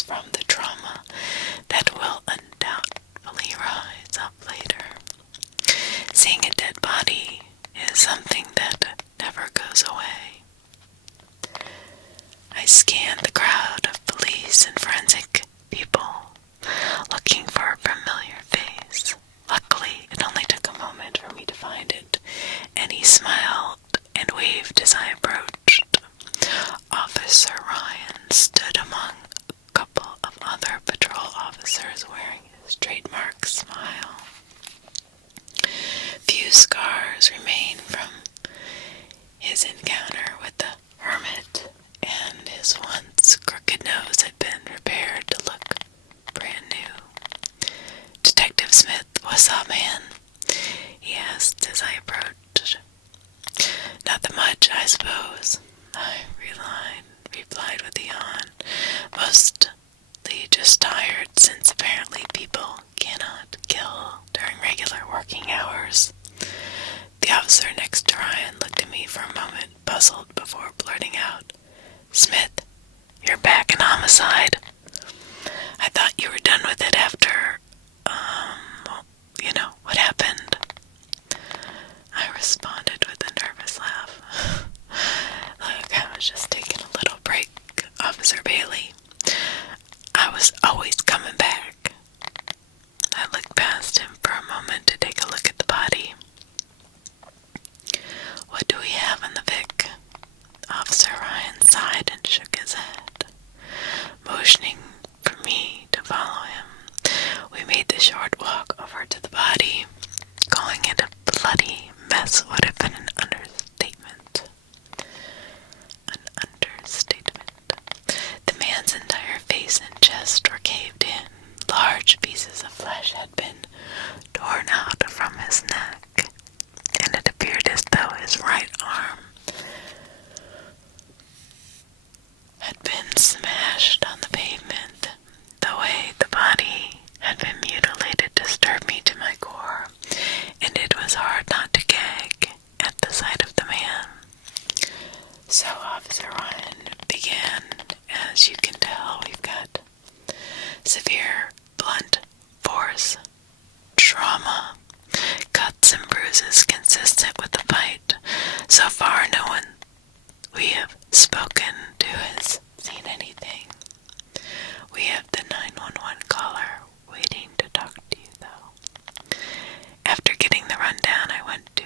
scars from the trauma that will undoubtedly rise up later. Seeing a dead body is something that never goes away. I scanned the crowd of police and forensic people, looking for a familiar face. Luckily, it only took a moment for me to find it, and he smiled and waved as I approached. Officer Ryan stood among a couple of other patrol officers wearing his trademark smile. Few scars remain from his encounter with the hermit, and his once crooked nose had been repaired to look brand new. Detective Smith, what's up, man? He asked as I approached. Nothing much, I suppose, I replied with a yawn. Mostly just tired, since apparently people cannot kill during regular working hours. The officer next to Ryan looked at me for a moment, puzzled, before blurting out, Smith, you're back in homicide. I thought you were done with it after, what happened? I responded with a nervous laugh. Look, I was just taking a little break, Officer Bailey. I was always coming back. I looked past him for a moment to take a look at the body. What do we have on the Vic? Officer Ryan sighed and shook his head, motioning for me to follow him. We made the short walk over to the body. Calling it a bloody mess would have been an understatement. The man's entire face and chest were caved in. Large pieces of flesh had been torn out from his neck, and it appeared as though his right arm had been smashed on the pavement. The way the body had been mutilated disturbed me to my core, and it was hard not to gag at the sight of the man. So Officer Ryan began. As you can tell, we've got severe blunt force trauma, cuts and bruises consistent with the fight. So far, no one we have spoken to has seen anything. We have the 911 caller waiting to talk to you, though. After getting the rundown, I went to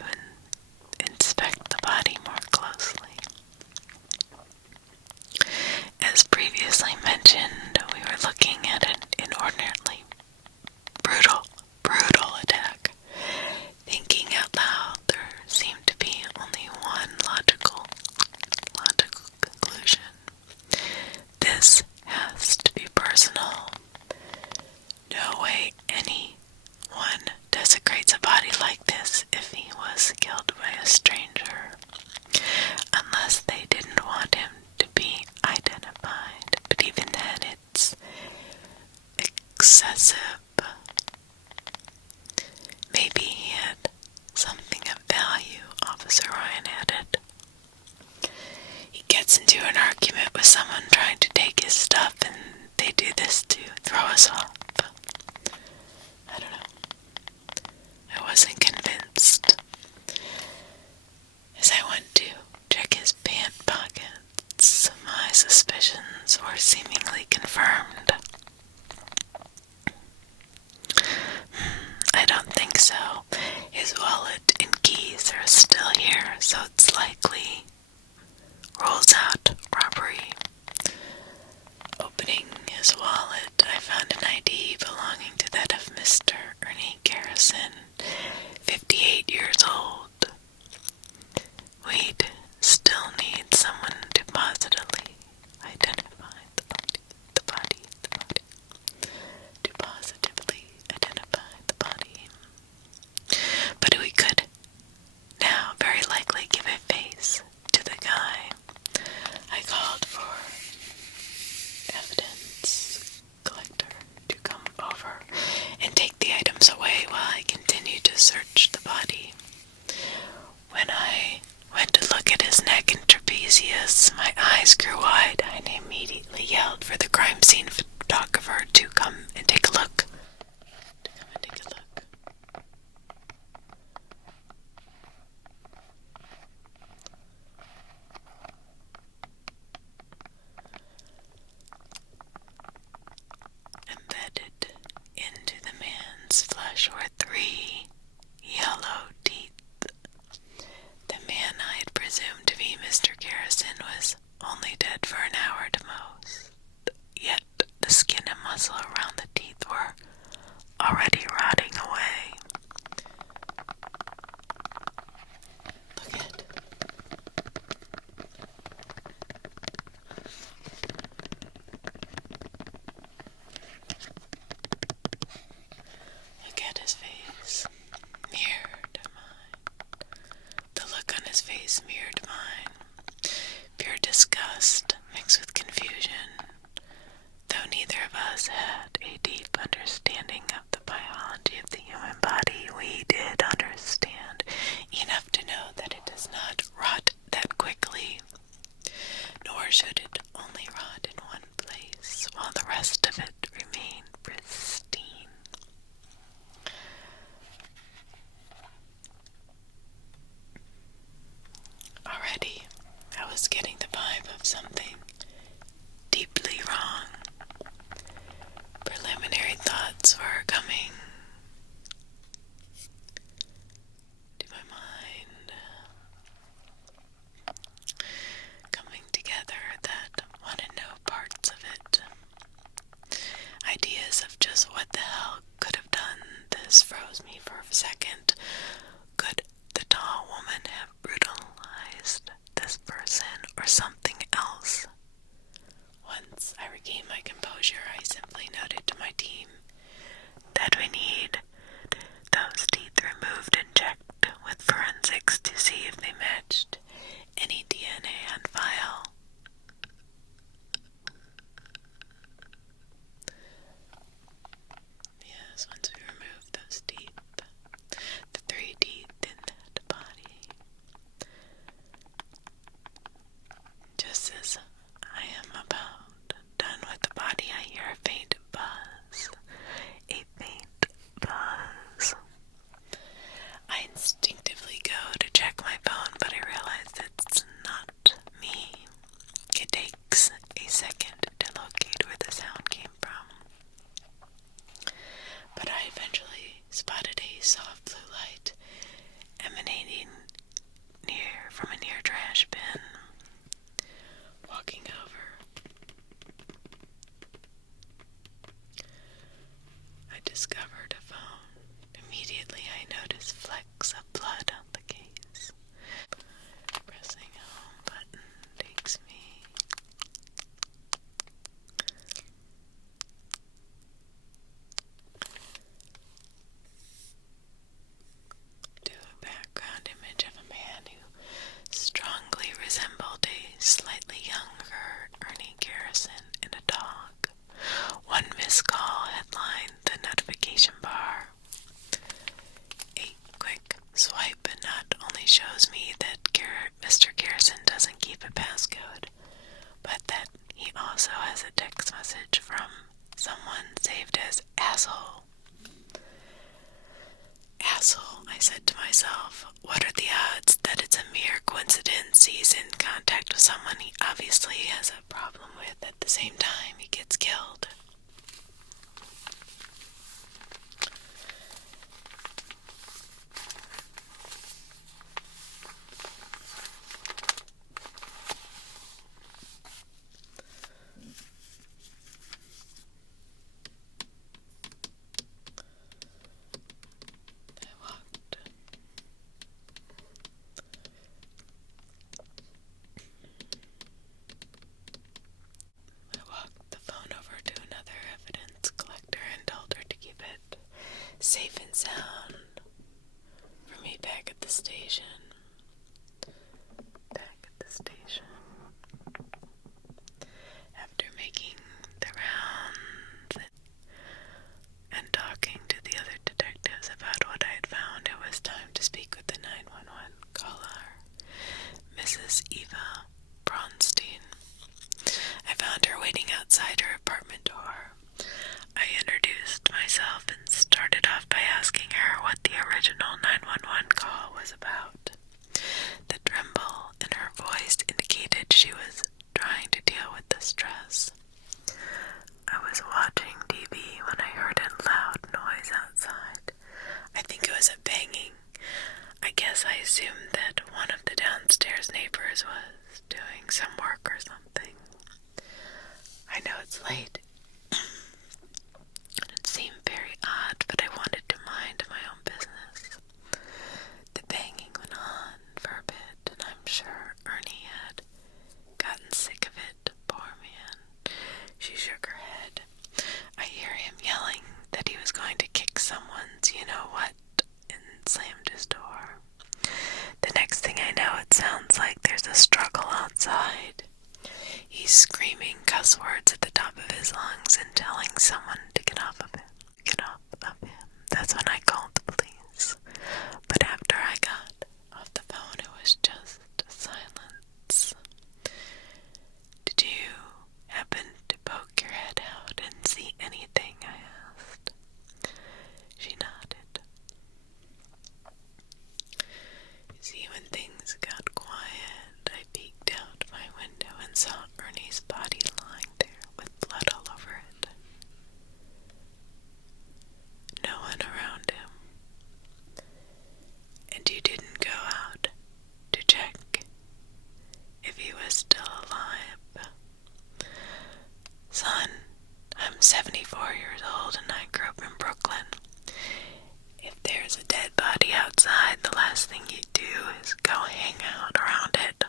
inspect the body more closely. As previously mentioned, we were looking at an inordinately brutal attack. Thinking out loud, there seemed to be only one logical conclusion. This has to be personal. No way anyone desecrates a body like this if he was killed by a stranger. Unless they didn't want him to be identified. But even then, it's excessive. Maybe he had something of value, Officer Ryan added. He gets into an argument with someone trying to take his stuff, and they do this to throw us off. I don't know. I wasn't convinced. As I went to check his pant pockets, my suspicions were seemingly confirmed. I don't think so. His wallet and keys are still here, so it's likely rules out robbery. Opening his wallet, I found an us had a deep understanding of the biology of the human body, we did understand enough to know that it does not rot that quickly, nor should it only rot in one place, while the rest of it remained pristine. Already, I was getting the vibe of something deeply wrong. Preliminary thoughts were coming to my mind, coming together that want to know parts of it. Ideas of just what the hell could have done this froze me for a second. Could the tall woman have brutalized this person or something else? Once I regained my composure, I simply noted to my team that we need those teeth removed and checked with forensics to see if they matched any DNA on file. Yes, once we remove those teeth, the 3 teeth in that body, just as I am about done with the body, I hear a faint buzz. A faint buzz. I instinctively go to check my phone, but I realize it's not me. It takes a second to locate where the sound came from. But I eventually spotted a soft blue light emanating from a near trash bin. Walking over, I discovered a phone. Immediately I noticed flecks of blood on the case. Pressing home button takes me to a background image of a man who strongly resembled a slightly younger Ernie Garrison and a dog. One missed call headlined the notification bar. A quick swipe not only shows me that Mr. Garrison doesn't keep a passcode, but that he also has a text message from someone saved as asshole. Asshole, I said to myself. What are the odds that it's a mere coincidence he's in contact with someone he obviously has a problem with at the same time he gets killed? Safe and sound for me back at the station. After making the rounds and talking to the other detectives about what I had found, it was time to speak with the 911 caller, Mrs. Eva Bronstein. I found her waiting outside her apartment door. I introduced myself and started off by asking her what the original 911 call was about. The tremble in her voice indicated she was trying to deal with the stress. I was watching TV when I heard a loud noise outside. I think it was a banging. I guess I assumed that one of the downstairs neighbors was doing some work or something. I know it's late. It seemed very odd, but I wanted to mind my own business. The banging went on for a bit, and I'm sure Ernie had gotten sick of it, poor man. She shook her head. I hear him yelling that he was going to kick someone's you-know-what and slammed his door. The next thing I know, it sounds like there's a struggle outside. He's screaming cuss words at the top of his lungs and telling someone 74 years old and I grew up in Brooklyn. If there's a dead body outside, the last thing you do is go hang out around it.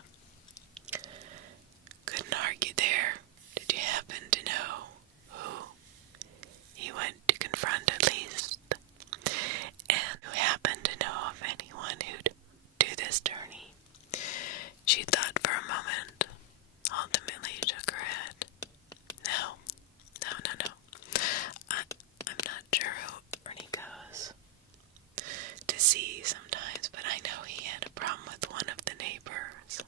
Couldn't argue there. Did you happen to know who he went to confront at least? And who happened to know of anyone who'd do this journey? She thought for a moment, ultimately shook her head. No. I'm not sure who Ernie goes to see sometimes, but I know he had a problem with one of the neighbors.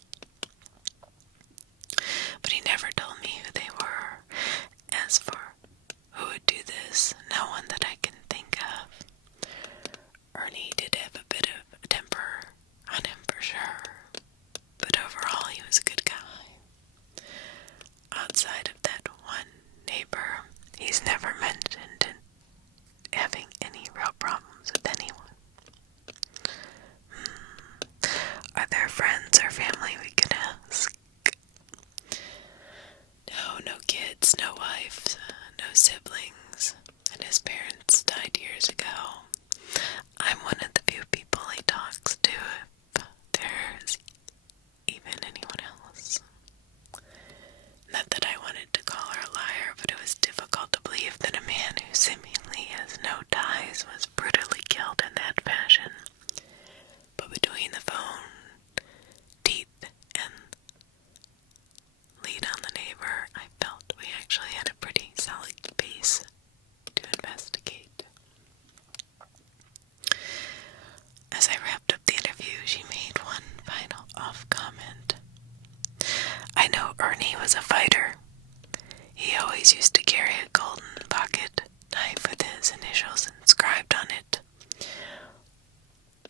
But he never told me who they were. As for who would do this, no one that I can think of. Ernie did have a bit of a temper on him for sure, but overall he was a good guy. Outside of that one neighbor, he's never mentioned having any real problems with anyone. Are there friends or family we can ask? No kids, no wife, no siblings, and his parents died years ago. I'm one of the few people he talks to, if there's even anyone else. Not that I wanted to call her a liar, but it was difficult to believe that a man who seemingly has no ties was brutally killed in that fashion. But between the phone, teeth, and lead on the neighbor, I felt we actually had a pretty solid base to investigate. As I wrapped up the interview, she made one final off comment. I know Ernie was a fighter. He always used to carry a golden pocket knife with his initials inscribed on it.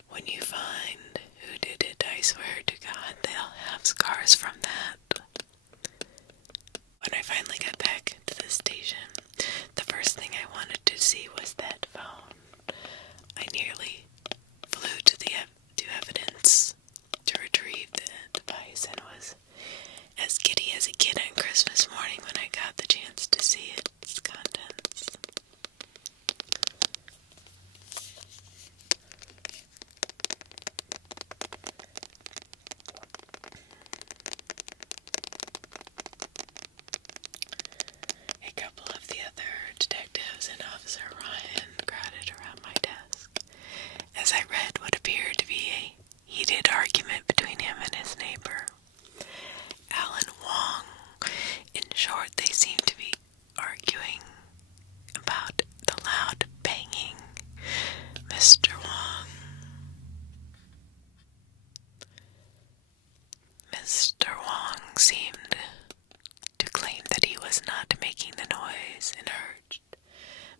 When you find who did it, I swear to God they'll have scars from that. When I finally got back to the station, the first thing I wanted to see was that phone. I nearly flew to evidence to retrieve the device and was as giddy as a kid on Christmas morning when I got the chance to see its contents. A couple of the other detectives and Officer Ryan crowded around my desk as I read what appeared to be a heated argument between him and his neighbor, Alan Wong. In short, they seemed to be arguing about the loud banging. Mr. Wong seemed to claim that he was not making the noise and urged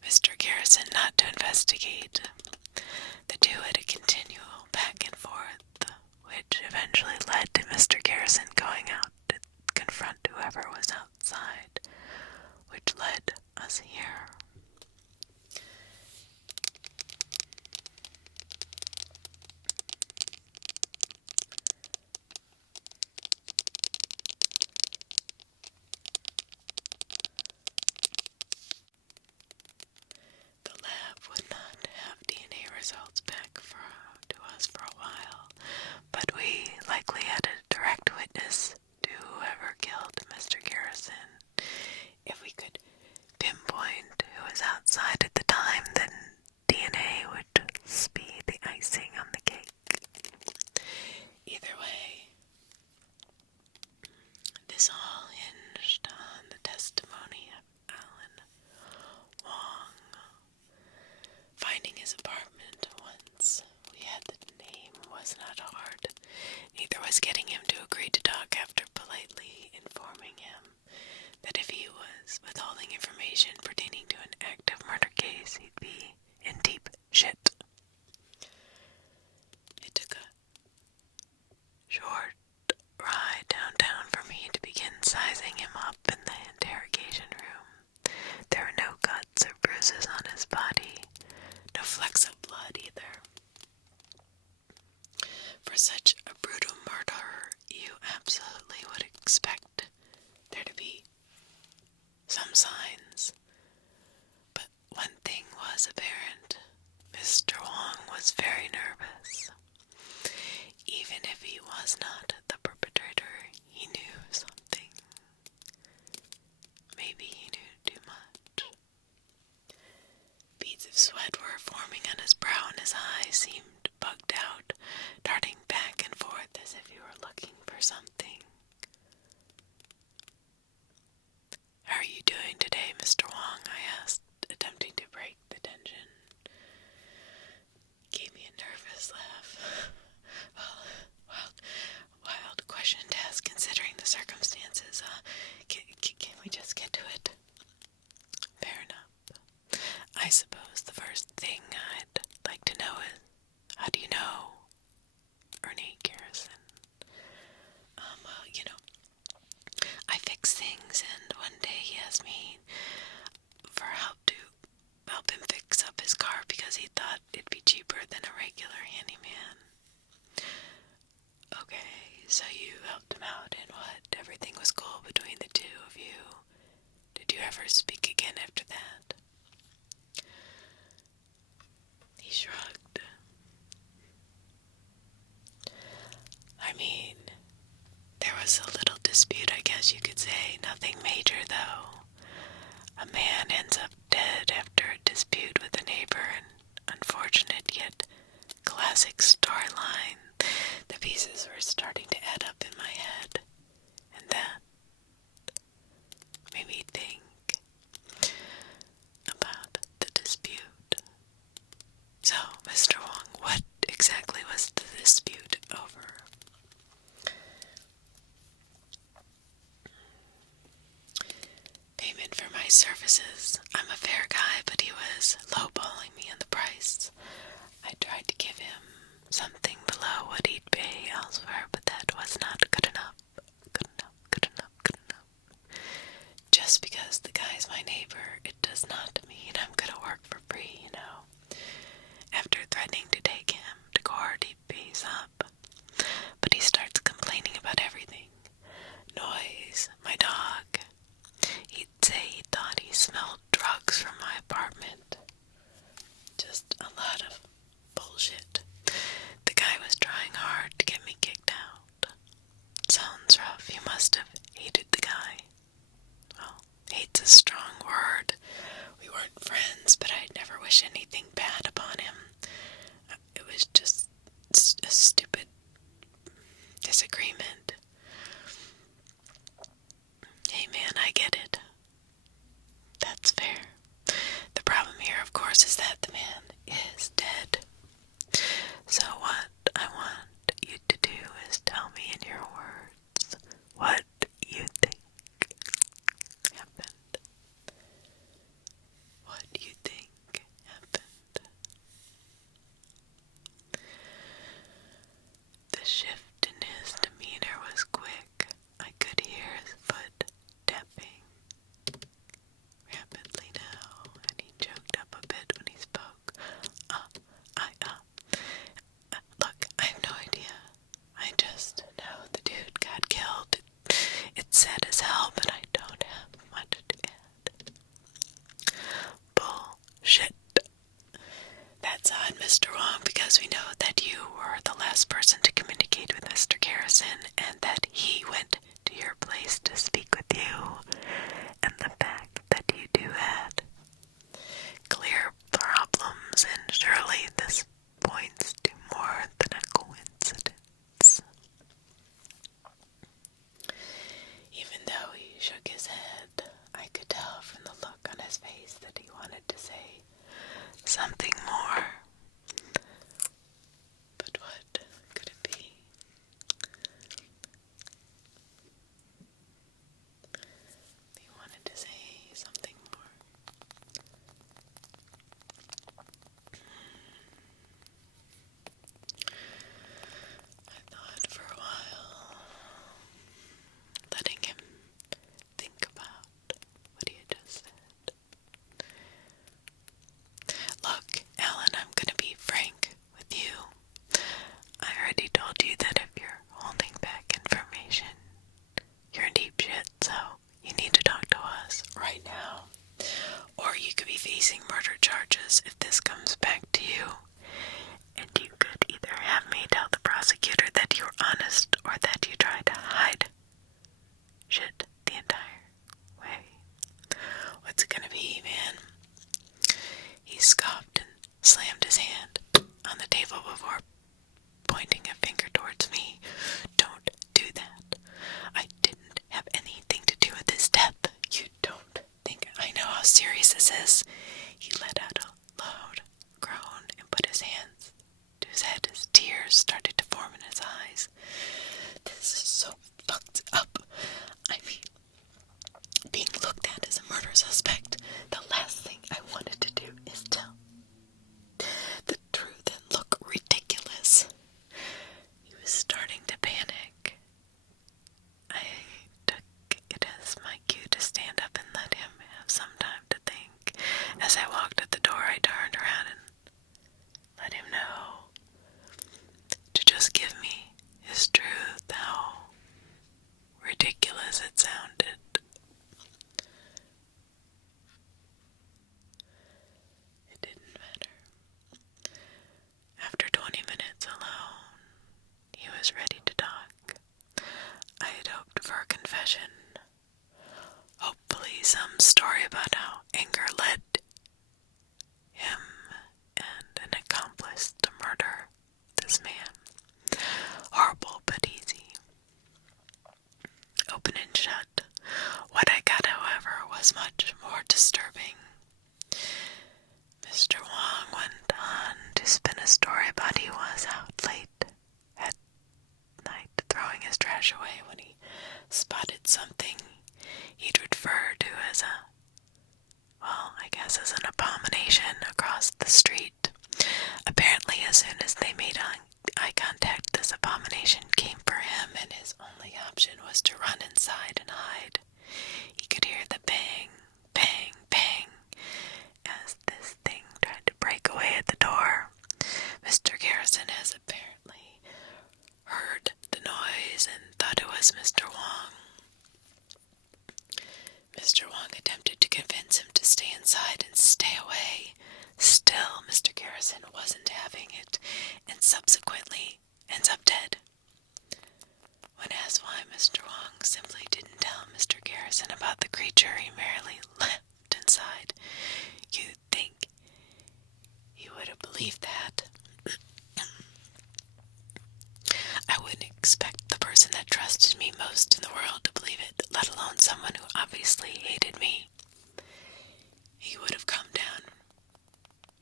Mr. Garrison not to investigate. The two had a continual back and forth, which eventually led to Mr. Garrison going out to confront whoever was outside, which led us here. The lab would not have DNA results back to us for a while, but we likely had a direct witness to whoever killed Mr. Garrison. If we could pinpoint was very nervous. Even if he was not the perpetrator, he knew something. Maybe he knew too much. Beads of sweat were forming on his brow, and his eyes seemed bugged out, darting back and forth as if he were looking for something. "How are you doing today, Mr. Wong?" I asked, attempting to break the tension. He gave me a nervous laugh. Wild question to ask considering the circumstances. Can we just get to it? Fair enough. I suppose the first thing I'd like to know is, how do you know Ernie Garrison? I fix things, and one day he asked me for help to help him fix up his car because he thought it'd be cheaper than a regular handyman. Okay, so you helped him out, and what? Everything was cool between the two of you. Did you ever speak again after that? He shrugged. I mean, there was a little dispute, I guess you could say. Nothing major, though. A man ends up dead after a dispute with a neighbor, an unfortunate yet classic storyline. The pieces were starting to add up in my head, and that made me think about the dispute. So, Mr. Wong, what exactly was the dispute over? Payment for my services. I'm a fair guy, but he was lowballing me on the price. I tried to give him something below what he'd pay elsewhere, but that was not good enough. Good enough. Just because the guy's my neighbor, it does not mean I'm gonna work for free, you know. After threatening to take him to court, he pays up. But he starts complaining about everything. Noise, my dog. He'd say he thought he smelled drugs from my apartment. Just a lot of bullshit. The guy was trying hard to get me kicked out. Sounds rough. You must have hated the guy. Well, hate's a strong word. We weren't friends, but I'd never wish anything bad upon him. It was just a stupid disagreement. Hey man, I get it. That's fair. The problem here, of course, is that the man is dead. So what I want you to do is tell me in your words what you think happened. What you think happened. The shift in his demeanor was quick. I could hear his foot tapping rapidly now, and he choked up a bit when he spoke. Look, I have no idea. I just know the dude got killed. It's sad as hell, but I don't have much to add. Bullshit. That's odd, Mr. Wong, because we know that you were the last person to communicate with Mr. Garrison, and that he went to your place to speak with you, and the fact that you two had clear problems, and surely this points to more than a coincidence. Even though he shook his head, I could tell from the look on his face that he wanted to say something more. But what could it be? He wanted to say something more. I thought for a while, letting him think about what he had just said. Look, Alan, I'm gonna be frank with you. I already told you that if you're holding back information, you're in deep shit, so you need to talk to us right now. Or you could be facing murder charges if this comes back to you. this? He let out a loud groan and put his hands to his head as tears started to form in his eyes. This is so fucked up. I mean, being looked at as a murder suspect, the last thing I wanted to do is tell the truth and look ridiculous. He was starting to panic. I took it as my cue to stand up and let him have some time to think. As I walked at the door, I turned around and let him know to just give me his truth, how ridiculous it sounded. It didn't matter. After 20 minutes alone, he was ready to talk. I had hoped for a confession. Hopefully some story about how anger led him and an accomplice to murder this man. Horrible but easy. Open and shut. What I got, however, was much more disturbing. Mr. Wong went on to spin a story about he was out late at night throwing his trash away when he spotted something he'd refer to as as an abomination across the street. Apparently, as soon as they made eye contact, this abomination came for him, and his only option was to run inside and hide. He could hear the bang, bang, bang as this thing tried to break away at the door. Mr. Garrison has apparently heard the noise and thought it was Mr. Wong. Mr. Wong attempted to convince him to stay inside and stay away. Still, Mr. Garrison wasn't having it, and subsequently ends up dead. When asked why Mr. Wong simply didn't tell Mr. Garrison about the creature he merely left inside, you'd think he would have believed that. I wouldn't expect the person that trusted me most in the world to believe it, let alone someone who obviously hated me. He would have come down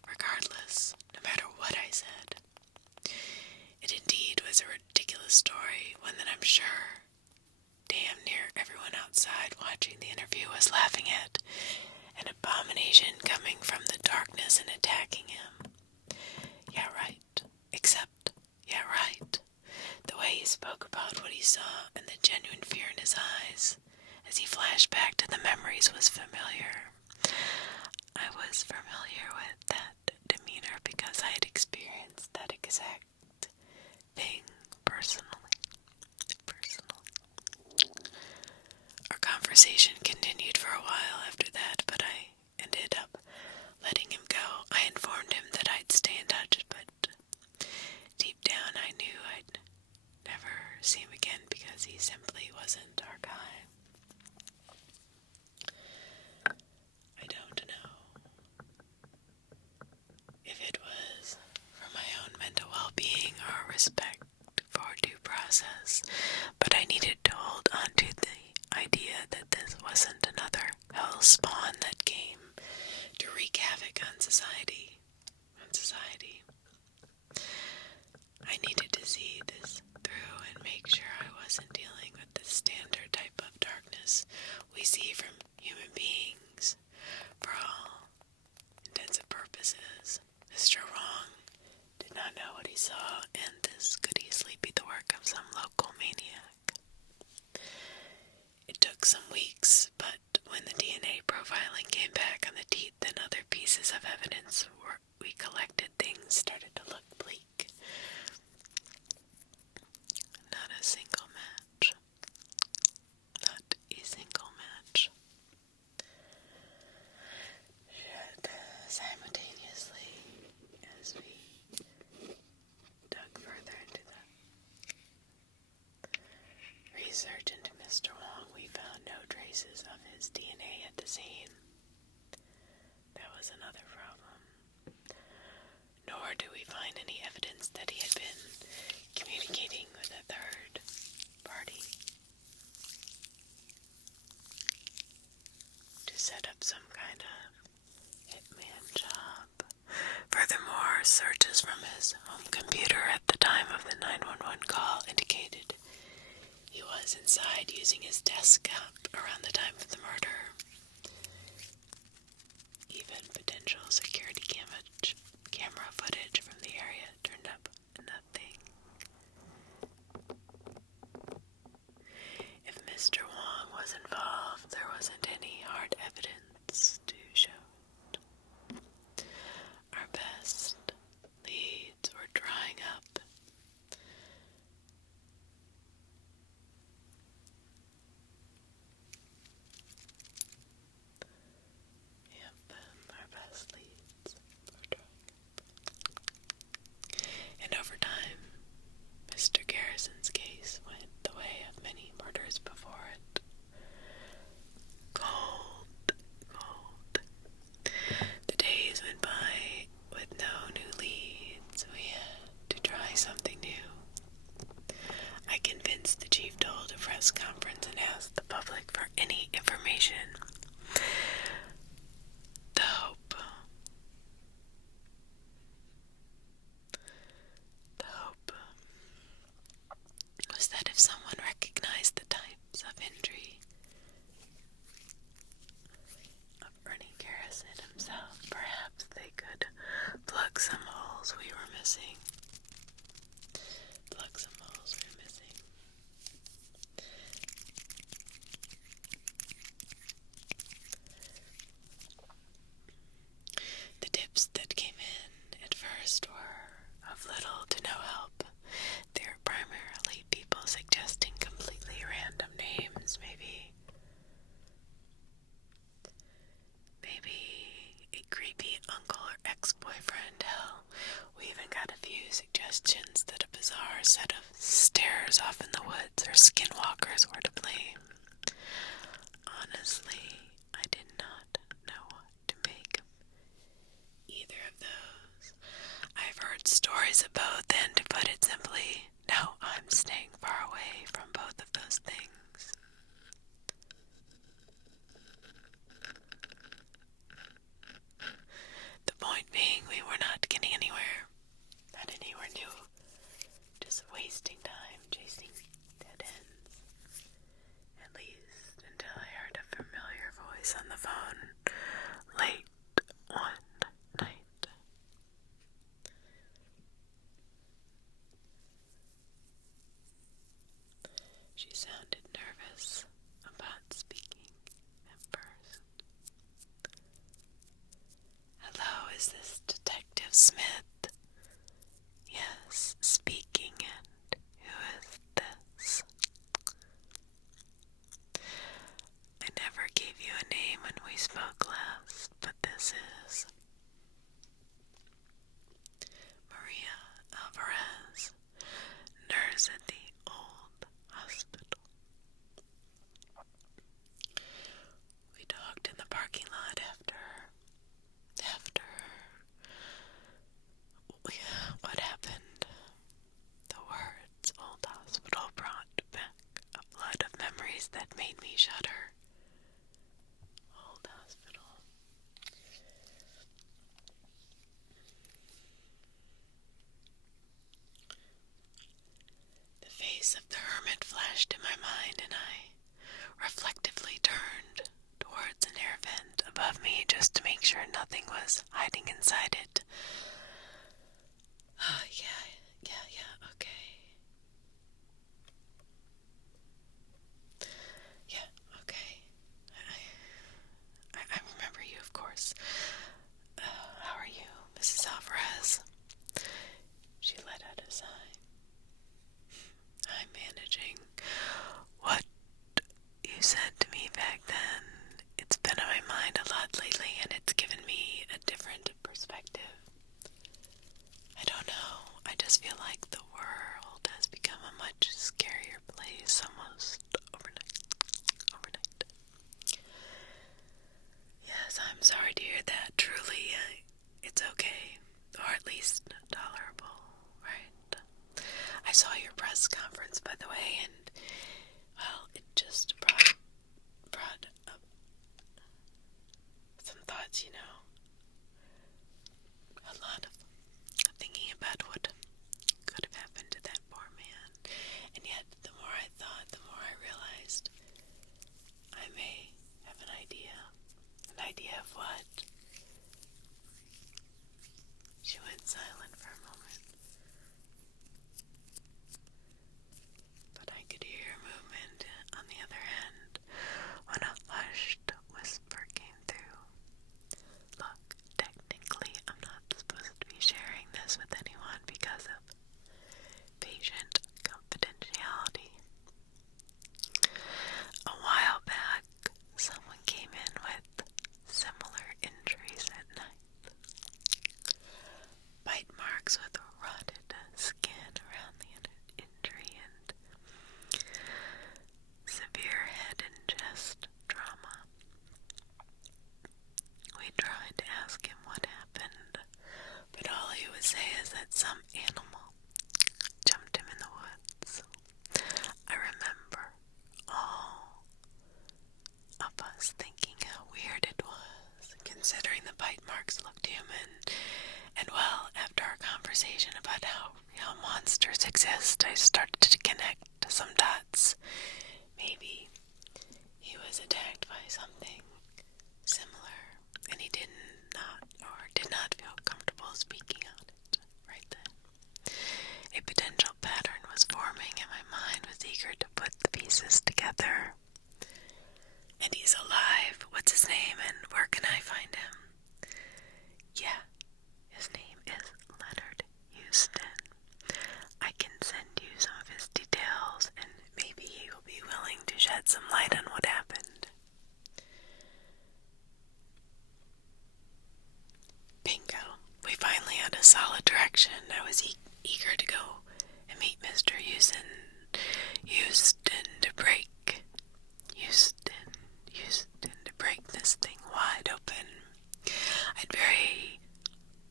regardless, no matter what I said. It indeed was a ridiculous story, one that I'm sure damn near everyone outside watching the interview was laughing at. An abomination coming from the darkness and attacking him. Yeah, right. Except, yeah, right. The way he spoke about what he saw and the genuine fear in his eyes as he flashed back to the memories was familiar. I was familiar with that demeanor because I had experienced that exact thing personally. Our conversation continued for a while after that, but I ended up letting him go. I informed him that I'd stay in touch, but deep down I knew I'd never see him again because he simply wasn't our guy. I don't know if it was for my own mental well-being or respect for due process, but I needed to hold on to the idea that this wasn't another hell spawn that came to wreak havoc on society. I needed to see this through and make sure I wasn't dealing with the standard type of darkness we see from human beings. For all intents and purposes, Mr. Wrong did not know what he saw, and this could easily be the work of some local maniac. It took some weeks, but when the DNA profiling came back on the teeth and other pieces of evidence we collected, things started to look bleak. Not a single match. Not a single match. Yet, simultaneously, as we dug further into the research into Mr. Wong, we found no traces of his DNA at the scene. That was another problem. Nor do we find any evidence that he had been communicating with a third party to set up some kind of potential security camera footage from the area turned up nothing. If Mr. Wong was involved, there wasn't any hard evidence to show it. Our best leads were drying up. Our best leads were drying up. And over time, Mr. Garrison's case went the way of many murders before it. Cold. The days went by with no new leads. We had to try something new. I convinced the chief to hold a press conference and asked the public for any information. The hope was that if someone recognized the types of injury of Ernie Garrison himself, perhaps they could plug some holes we were missing. The tips that came in at first were of little to no help. They were primarily people suggesting completely random names, maybe a creepy uncle or ex-boyfriend. Hell, we even got a few suggestions that a bizarre set of stairs off in the woods or skinwalkers were to blame. Honestly, I did not know what to make of either of those. I've heard stories of both, and to put it simply, no, I'm staying far away from both of those things. The point being, we were not getting anywhere. Not anywhere new. Just wasting time chasing dead ends. At least until I heard a familiar voice on the phone late one night. She sounded nervous about speaking at first. Hello, is this Detective Smith? Yes, speaking, and who is this? I never gave you a name when we spoke last, but this is Maria Alvarez, nurse at the old hospital. We talked in the parking lot after what happened. The words old hospital brought back a flood of memories that made me shudder. Old hospital. The face of the hermit flashed in my mind, and I reflectively turned towards an air vent above me just to make sure nothing was hiding inside it. Okay. Yeah, okay. I remember you, of course. How are you, Mrs. Alvarez? She let out a sigh. I'm managing. What you said to me back then, it's been on my mind a lot lately, and it's given me a different perspective. I don't know, I just feel like the world has become a much scarier place almost overnight. Yes, I'm sorry to hear that. Truly, it's okay, or at least tolerable, right? I saw your press conference, by the way, and, well, it just brought up some thoughts, a lot of thinking about what could have happened to that poor man. And yet, the more I thought, the more I realized I may have an idea of what some animal jumped him in the woods. I remember all of us thinking how weird it was, considering the bite marks looked human. And well, after our conversation about how real monsters exist, I started to connect some dots. Maybe he was attacked by something similar, and he did not feel comfortable speaking on it right then. A potential pattern was forming, and my mind was eager to put the pieces together. And he's alive. What's his name, and where can I find him? Yeah, his name is Leonard Houston. I can send you some of his details, and maybe he will be willing to shed some light on what happened. Bingo. We finally had a solid direction. I was eager to go and meet Mr. Houston to break this thing wide open. I'd very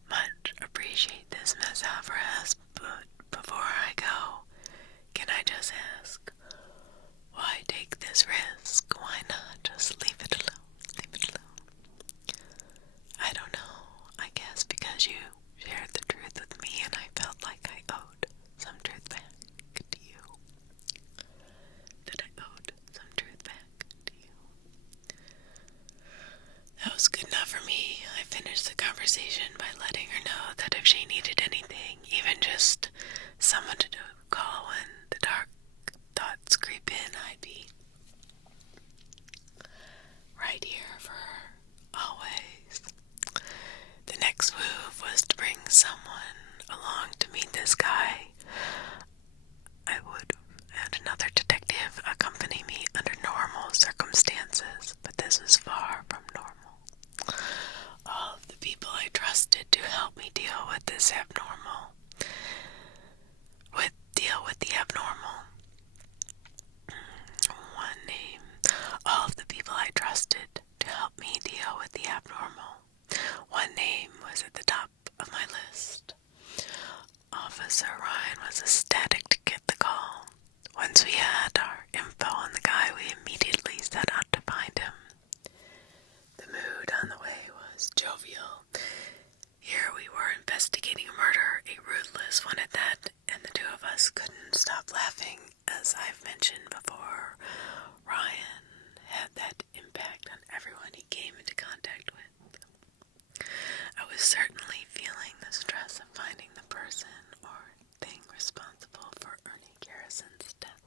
much appreciate this, Miss Alvarez, but before I go, can I just ask, why take this risk? Why not just leave it alone? I don't know, I guess because you shared the truth with me and I felt like I owed some truth back to you. That was good enough for me. I finished the conversation by letting her know that if she needed anything, even just someone to call when the dark thoughts creep in, I'd be right here for her, always. The next move was to bring someone along to meet this guy. I would have another detective accompany me under normal circumstances, but this was far from normal. All of the people I trusted to help me deal with the abnormal. All of the people I trusted to help me deal with the abnormal. One name was at the top of my list. Officer Ryan was ecstatic to get the call. Once we had our info on the guy, we immediately set out to find him. The mood on the way was jovial. Here we were investigating a murder, a ruthless one at that, and the two of us couldn't stop laughing. As I've mentioned before, Ryan had that impact on everyone he came into contact with. I was certainly feeling the stress of finding the person or thing responsible for Ernie Garrison's death.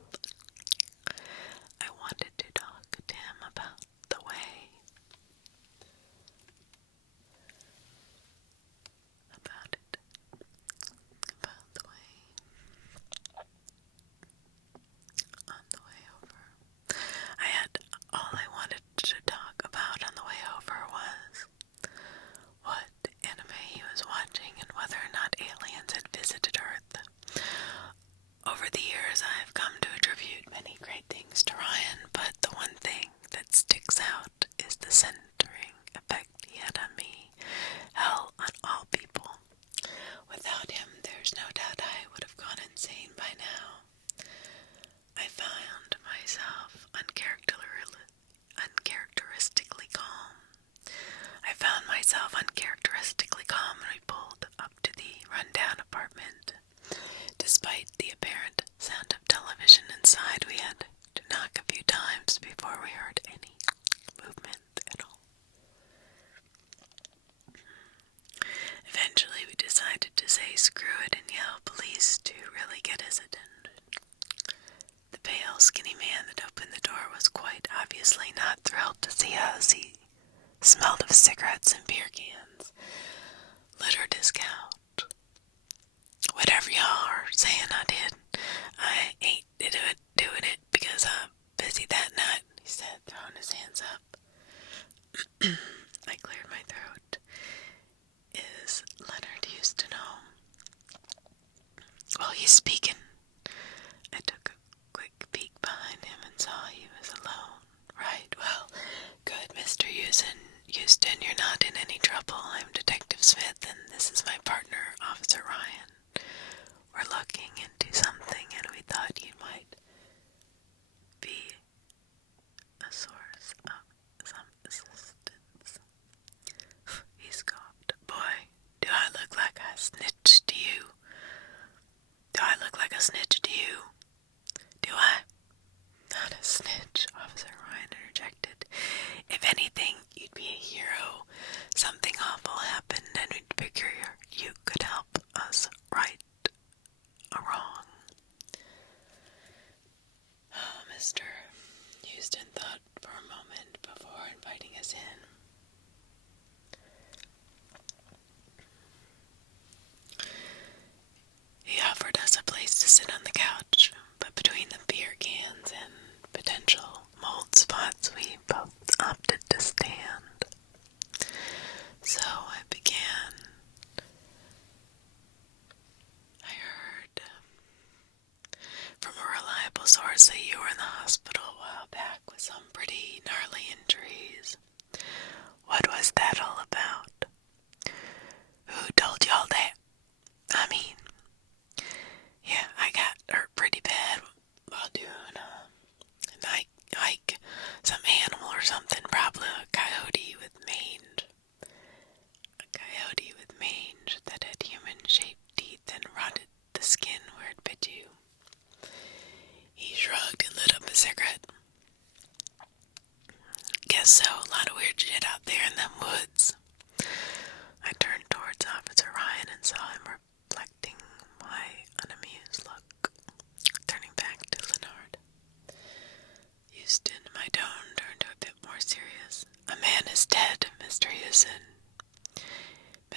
I wanted to talk to him about the way on the way over. All I wanted to talk about on the way over was what anime he was watching and whether or not aliens had visited Earth. Over the years, I have come to attribute many great things to Ryan, but the one thing that sticks out is the centering effect he had on me. Hell, on all people. Without him, there's no doubt I would have gone insane by now. I found myself uncharacteristically calm when we pulled up to the rundown apartment. Despite the apparent sound of television inside, we had to knock a few times before we heard any movement at all. Eventually, we decided to say screw it and yell police to really get his attention. The pale, skinny man that opened the door was quite obviously not thrilled to see us. He smelled of cigarettes and beer cans.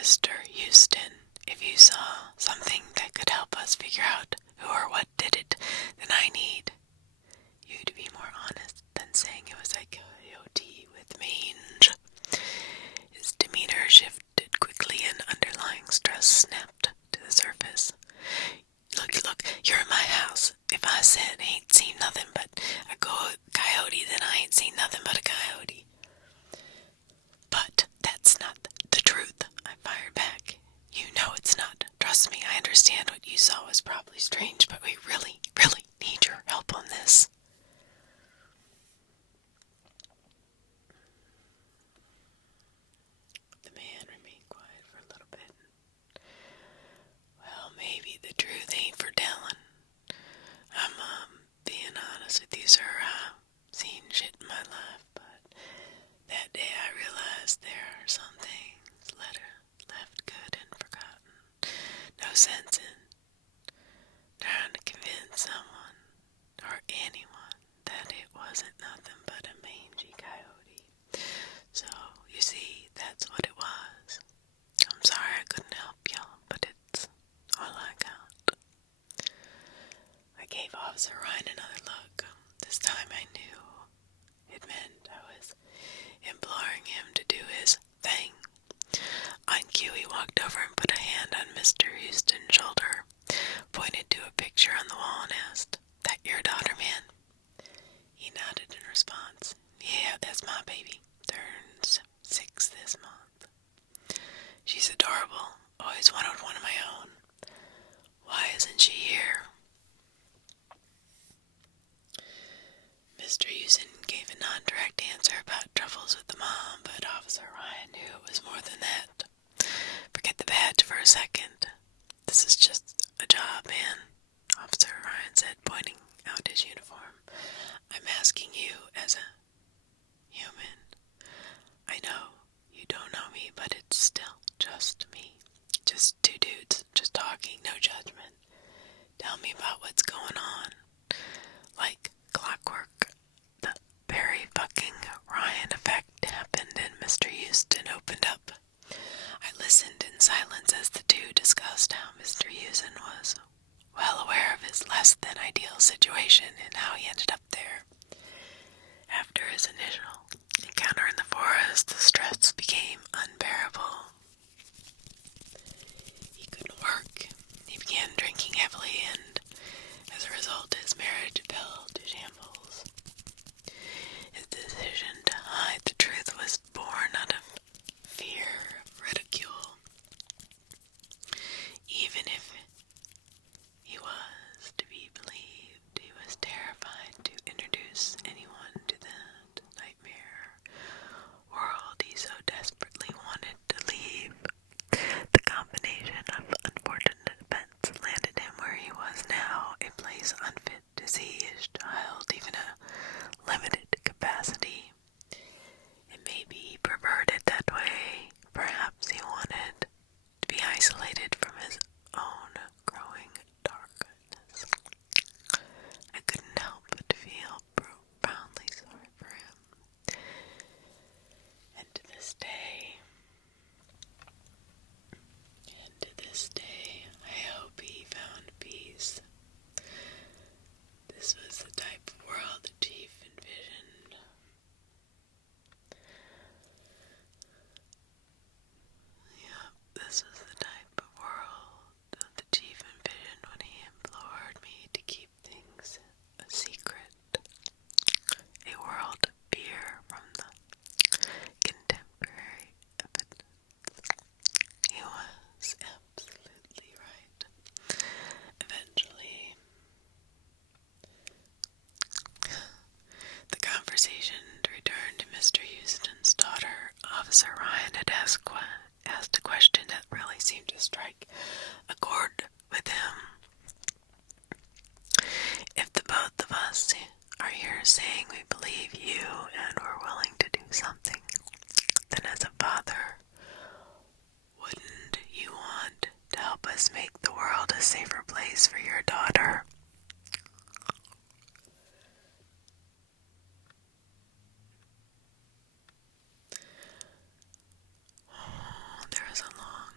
Mr. Houston, if you saw something that could help us figure out who or what did it, then I need you to be more honest than saying it was a coyote with mange. His demeanor shifted quickly and underlying stress snapped to the surface. Look, you're in my house. If I said I ain't seen nothing but a coyote, then I ain't seen nothing but a coyote. But that's not the truth, I fired back. You know it's not. Trust me, I understand what you saw was probably strange, but we really, really need your help on this. The man remained quiet for a little bit. Well, maybe the truth ain't for telling. I'm, being honest with you, sir. I've seen shit in my life, but that day I realized there are some things left good and forgotten. No sense in trying to convince someone or anyone that it wasn't nothing but a mangy coyote. So, you see, that's what it was. I'm sorry I couldn't help y'all, but it's all I got. I gave Officer Ryan another look. This time I knew it meant I was imploring him to do his thing. On cue, he walked over and put a hand on Mr. Houston's shoulder, pointed to a picture on the wall and asked, "That your daughter, man?" He nodded in response. "Yeah, that's my baby. Turns 6 this month. She's adorable. Always wanted one of my own. Why isn't she here?" Mr. Houston gave a non-direct answer about troubles with the mom, but Officer Ryan knew it was more than that. "Forget the badge for a second. This is just a job, man," Officer Ryan said, pointing out his uniform. "I'm asking you as a human. I know you don't know me, but it's still just me. Just two dudes, just talking, no judgment. Tell me about what's going on." Like clockwork, the very fucking Ryan effect happened and Mr. Houston opened up. I listened in silence as the two discussed how Mr. Houston was well aware of his less than ideal situation and how he ended up there. After his initial encounter in the forest, the stress became unbearable. He couldn't work. He began drinking heavily, and as a result, his marriage fell to shambles. His decision to hide the truth was born out of fear of ridicule. Even if he was to be believed, he was terrified to introduce anyone to that nightmare world he so desperately wanted to leave. The combination of unfortunate events landed him where he was now, a place unfit to see his child, even a limited capacity. And maybe he preferred it that way. Perhaps he wanted to be isolated from his own growing darkness. I couldn't help but to feel profoundly sorry for him. And to this day, I hope he found peace. This was the type of world the chief envisioned. This was the type of world that the chief envisioned when he implored me to keep things a secret. A world of fear from the contemporary evidence. He was absolutely right. Eventually, the conversation returned to Mr. Houston's daughter. Officer Ryan had asked a question that really seemed to strike a chord with him. If the both of us are here saying we believe you and we're willing to do something, then as a father, wouldn't you want to help us make the world a safer place for your daughter? There was a long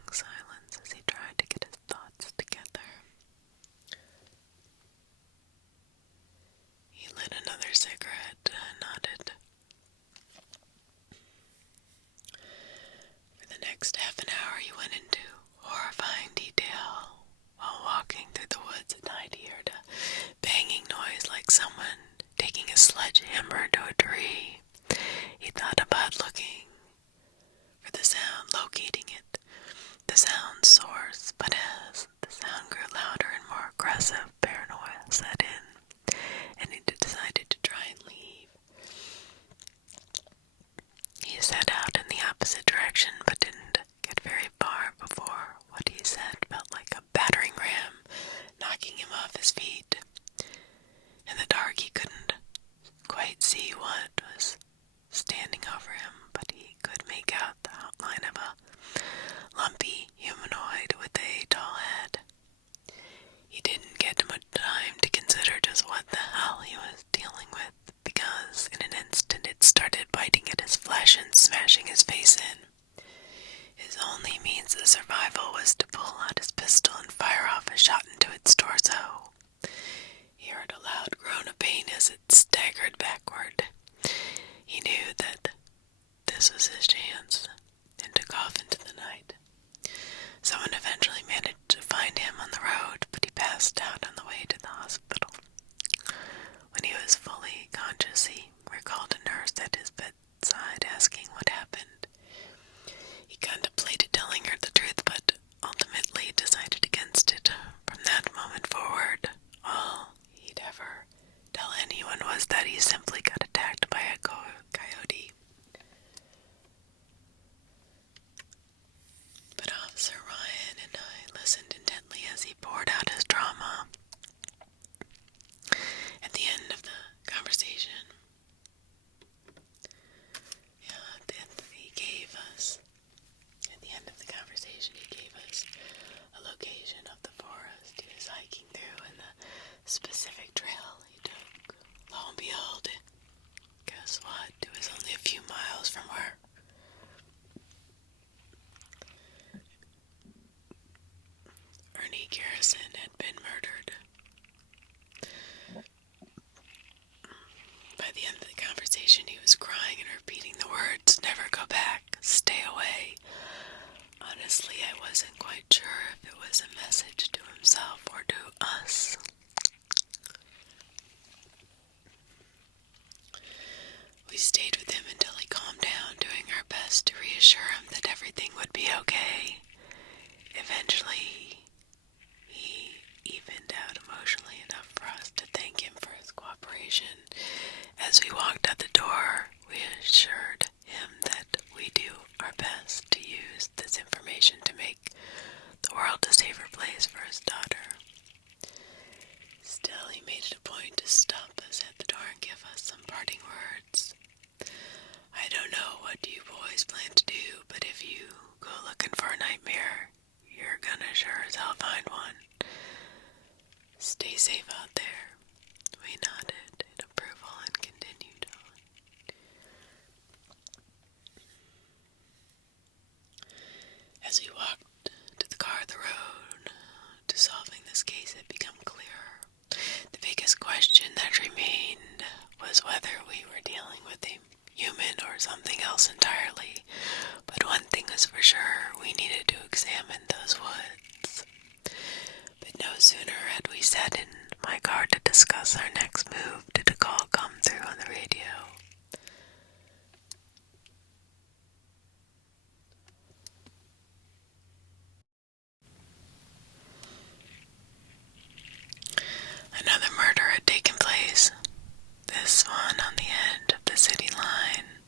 means of survival was to pull out his pistol and fire off a shot into its torso. He heard a loud groan of pain as it staggered backward. He knew that this was his chance, and took off into the night. Someone eventually managed to find him on the road, but he passed out on the way to the hospital. When he was fully conscious, he recalled a nurse at his bedside asking what happened. He contemplated telling her the truth, but ultimately decided against it. From that moment forward, all he'd ever tell anyone was that he simply got attacked by a coyote. But Officer Ryan and I listened intently as he poured out his drama. At the end of the conversation, he gave us a location of the forest he was hiking through and the specific trail he took. Lo and behold, guess what? It was only a few miles from where Ernie Garrison had been murdered. By the end of the conversation, he was crying and repeating the words, "Never go back, stay away." Honestly, I wasn't quite sure if it was a message to himself or to us. We stayed with him until he calmed down, doing our best to reassure him that everything would be okay. Eventually, he evened out emotionally enough for us to thank him for his cooperation. As we walked out the door, we assured him that we do our best to use this information to make the world a safer place for his daughter. Still, he made it a point to stop us at the door and give us some parting words. "I don't know what you boys plan to do, but if you go looking for a nightmare, you're gonna sure as hell find one. Stay safe out there." We nodded in approval and continued on. As we walked to the car, the road to solving this case had become clearer. The biggest question that remained was whether we were dealing with a human or something else entirely. But one thing was for sure, we needed to examine those woods. But no sooner had we sat in my car to discuss our next move did a call come through on the radio. Another murder had taken place, this one on the edge of the city line.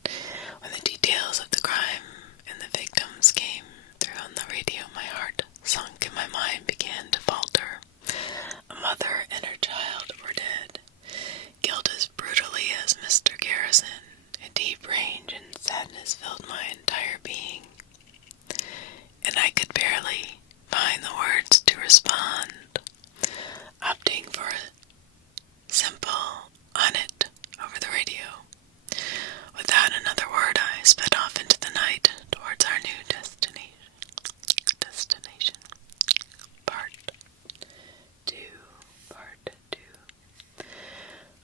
When the details of the crime and the victims came through on the radio, my heart sunk and my mind began to falter. A mother and her child were dead, killed as brutally as Mr. Garrison. A deep rage and sadness filled my entire being, and I could barely find the words to respond, opting for a simple "on it" over the radio. Without another word, I sped off into the night towards our new destination. Part 2.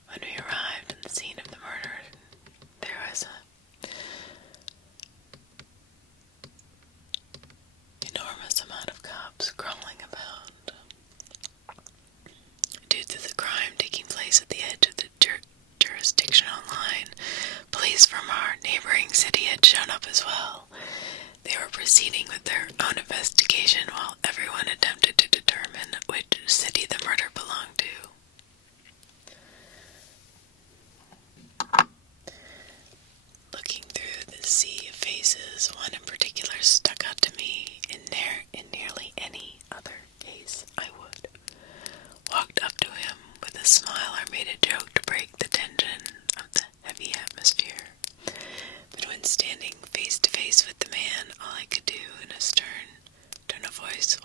When we arrived at the scene of the murder, there was an enormous amount of cops crawling about. Due to the crime taking place at the edge of the jurisdictional line, police from our neighboring city had shown up as well. They were proceeding with their own investigation while everyone attempted to determine which city the murder belonged to. Looking through the sea of faces, one in particular stuck out to me. In nearly any other case, I would walked up to him with a smile or made a joke to break the tension of the heavy atmosphere. But when standing face to face with the man, all I could do in a stern tone of voice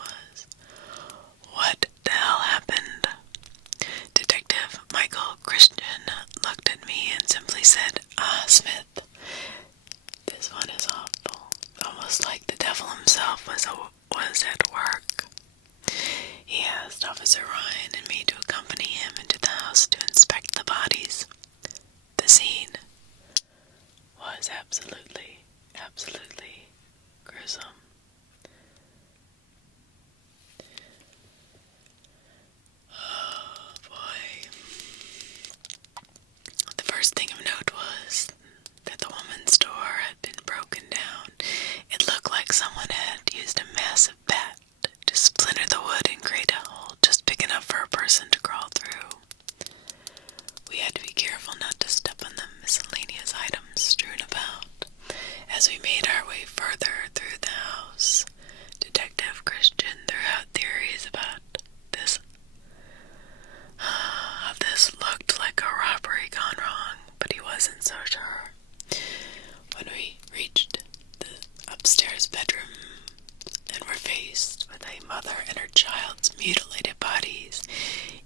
mother and her child's mutilated bodies,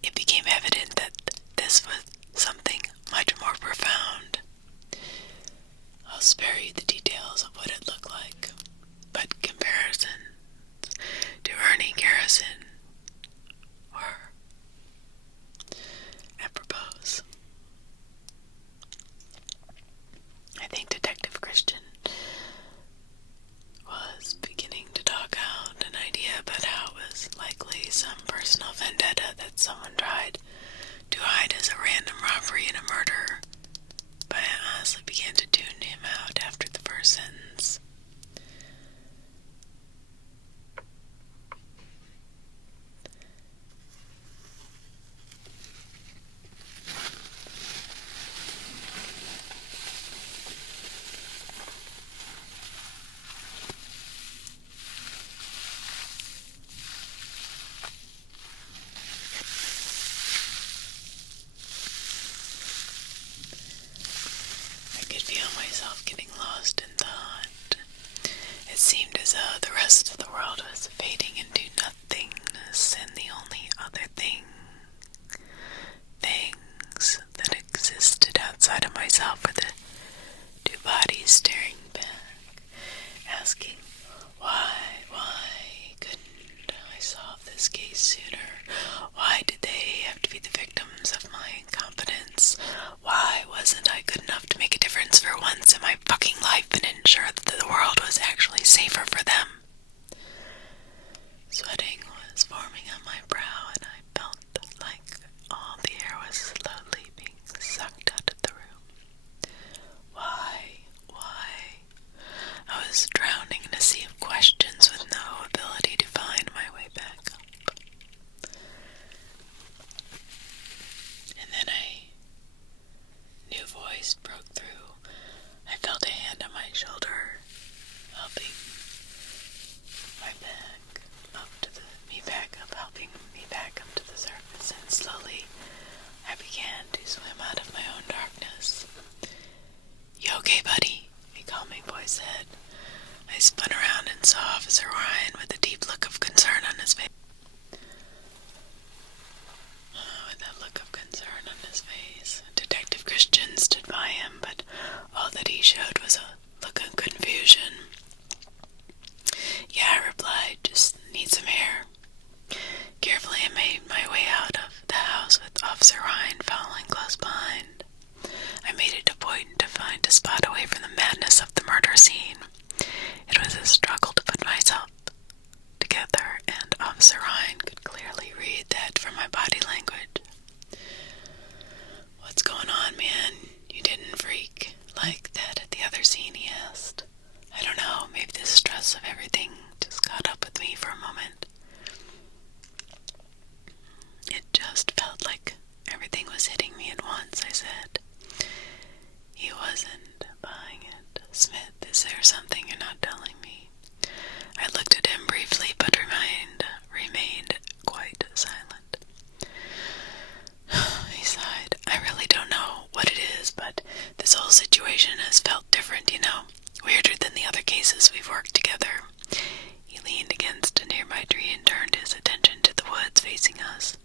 it became evident that this was something much more profound. I'll spare you the details of what it looked like, but comparisons to Ernie Garrison were apropos. I think Detective Christian was beginning to talk out an idea about how it was likely some personal vendetta that someone tried to hide as a random robbery and a murder, but I honestly began to tune him out after the first sentence. Myself getting lost in thought. It seemed as though the rest of the world was fading into nothingness, and the only other things that existed outside of myself were the two bodies staring back, asking, why couldn't I solve this case sooner? Why did they have to be the victims of my incompetence? Why wasn't I good enough to make a difference for once in my fucking life and ensure that the world was actually safer for them? Sweating was forming on my brow, and I felt like all the air was slowly being sucked out of the room. Why? I was drowning in a sea of questions with no ability to find my way back up. And then a new voice broke through. I felt a hand on my shoulder, helping me back up to the surface, and slowly I began to swim out of my own darkness. You okay, buddy? A calming voice said. I spun around and saw Officer Ryan with a deep look of concern on his face. Detective Christian stood by him, but all that he showed was a look of confusion. Yeah, I replied, just need some air. Carefully I made my way out of the house with Officer Ryan following close behind. I made it a point to find a spot away from the madness of the murder scene. It was a struggle to put myself together, and Officer Ryan could clearly read that from my body language. What's going on, man? You didn't freak like that at the other scene, he asked. I don't know, maybe the stress of everything just caught up with me for a moment. It just felt like everything was hitting me at once, I said. He wasn't buying it. Smith, is there something you're not telling me? I looked at him briefly, but remained quite silent. He sighed. I really don't know what it is, but this whole situation has felt different, weirder than the other cases we've worked together. He leaned against a nearby tree and turned his attention to the woods facing us.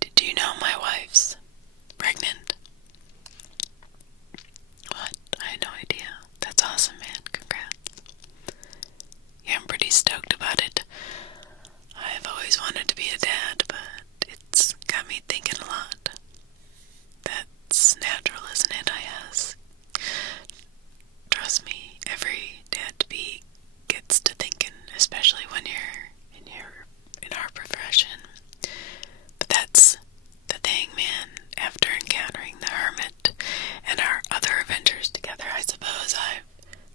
Did you know my wife's pregnant? What? I had no idea. That's awesome, man. Congrats. Yeah, I'm pretty stoked about it. I've always wanted to be a dad, but it's got me thinking a lot. That's natural, isn't it? I ask. Trust me, every dad-to-be gets to thinking, especially when you're in our profession. But that's the thing, man. After encountering the Hermit and our other adventures together, I suppose I've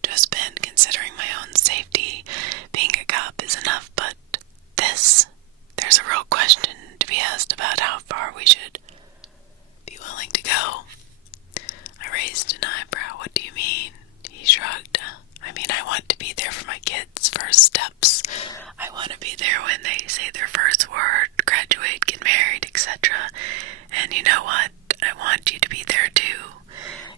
just been considering my own safety. Being a cop is enough, but there's a real question to be asked about how far we should be willing to go. I raised an eyebrow. What do you mean? He shrugged. I want to be there for my kids' first steps. I want to be there when they say their first word, graduate, get married, etc. And you know what? I want you to be there too.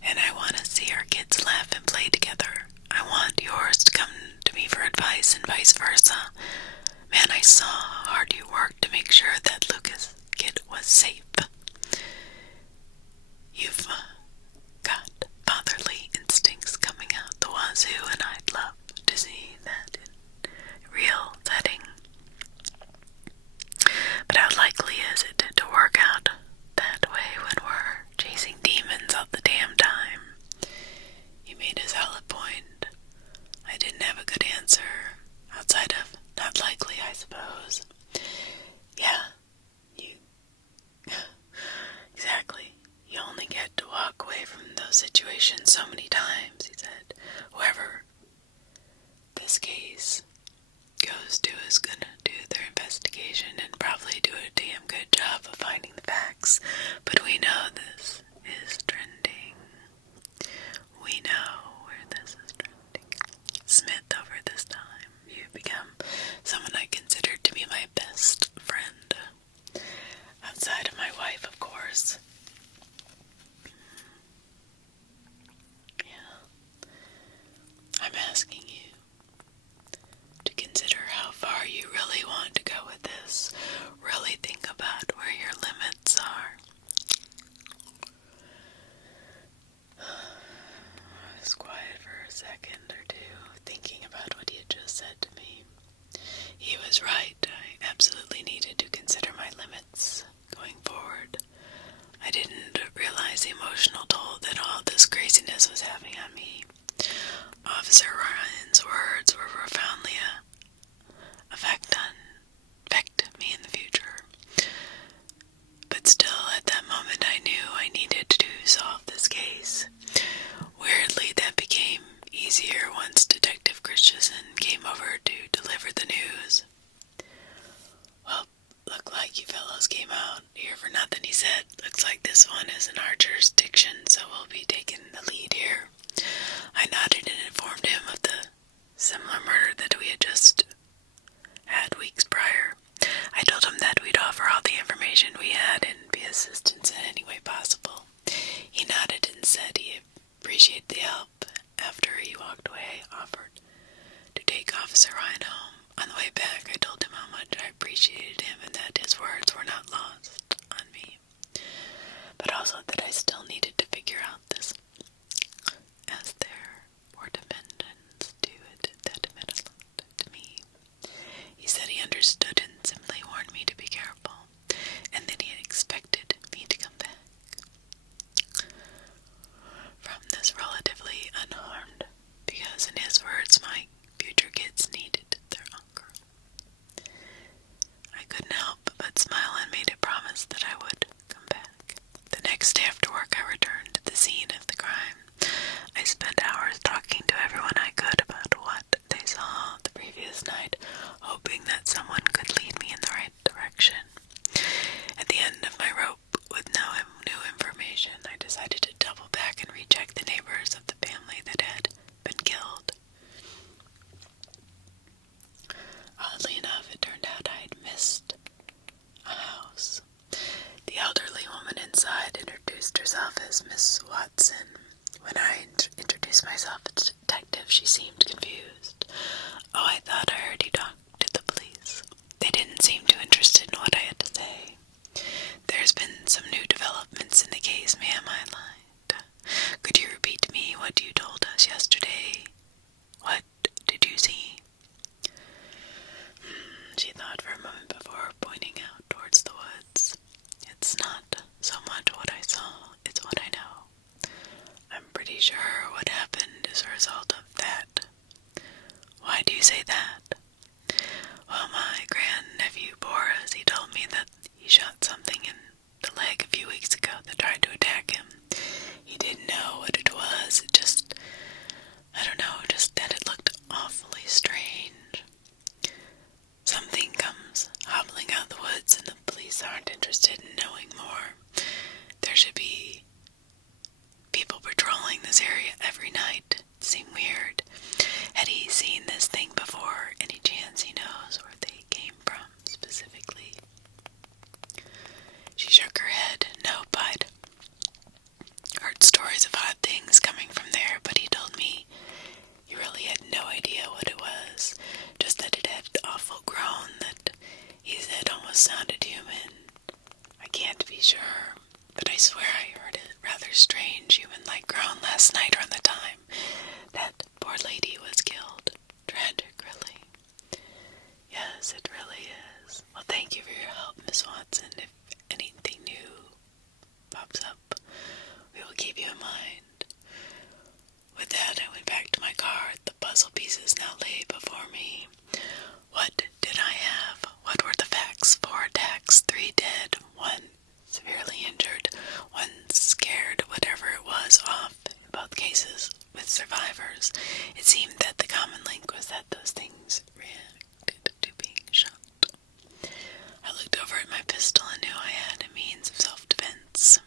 And I want to see our kids laugh and play together. I want yours to come to me for advice and vice versa. Man, I saw how hard you worked to make sure that Lucas kid was safe. You've got fatherly instincts coming out the wazoo, and I'd love to see that in a real setting. But how likely is it to work out that way when we're chasing demons all the damn time? You made a valid point. I didn't have a good answer, outside of not likely, I suppose. Yeah, exactly. You only get to walk away from those situations so many times, he said. Whoever this case goes to is gonna do their investigation and probably do a damn good job of finding the facts. But we know this is trending. We know where this is trending. Smith, over this time, you've become someone I consider to be my best friend. Outside of my wife, of course. Yeah. I'm asking you to consider how far you really want to go with this. Really think about where your limits are. I was quiet for a second or two, thinking about what he had just said to me. He was right. I absolutely needed to consider my limits going forward. I didn't realize the emotional toll that all this craziness was having on me. Officer Ryan's words were profoundly affect me in the future. But still, at that moment, I knew I needed to solve this case. Weirdly, that became easier once Detective Christensen came over to deliver the news. Well, looked like you fellows came out here for nothing, he said. Looks like this one is in our jurisdiction, so we'll be taking the lead here. I nodded and informed him of the similar murder that we had just had weeks prior. I told him that we'd offer all the information we had and be assistance in any way possible. He nodded and said he appreciated the help. After he walked away, I offered to take Officer Ryan home. On the way back, I told him how much I appreciated him and that his words were not lost on me, but also that I still needed to figure out this, as there were dimensions to it that meant a lot to me. He said he understood and simply warned me to be careful, and that he had expected me to come back from this relatively unharmed, because in his words, my future kids needed their uncle. I couldn't help but smile and made a promise that I would come back. The next day after work, I returned to the scene of the crime. I spent hours talking to everyone I could about what they saw the previous night, hoping that someone could I swear I heard a rather strange human-like groan last night around the time that poor lady was killed. Tragic, really. Yes, it really is. Well, thank you for your help, Miss Watson. If anything new pops up, we will keep you in mind. With that, I went back to my car. The puzzle pieces now lay before me. What did I have? What were the facts? 4 attacks, 3 dead, 1 severely injured, 1 scared, whatever it was, off in both cases with survivors. It seemed that the common link was that those things reacted to being shot. I looked over at my pistol and knew I had a means of self-defense.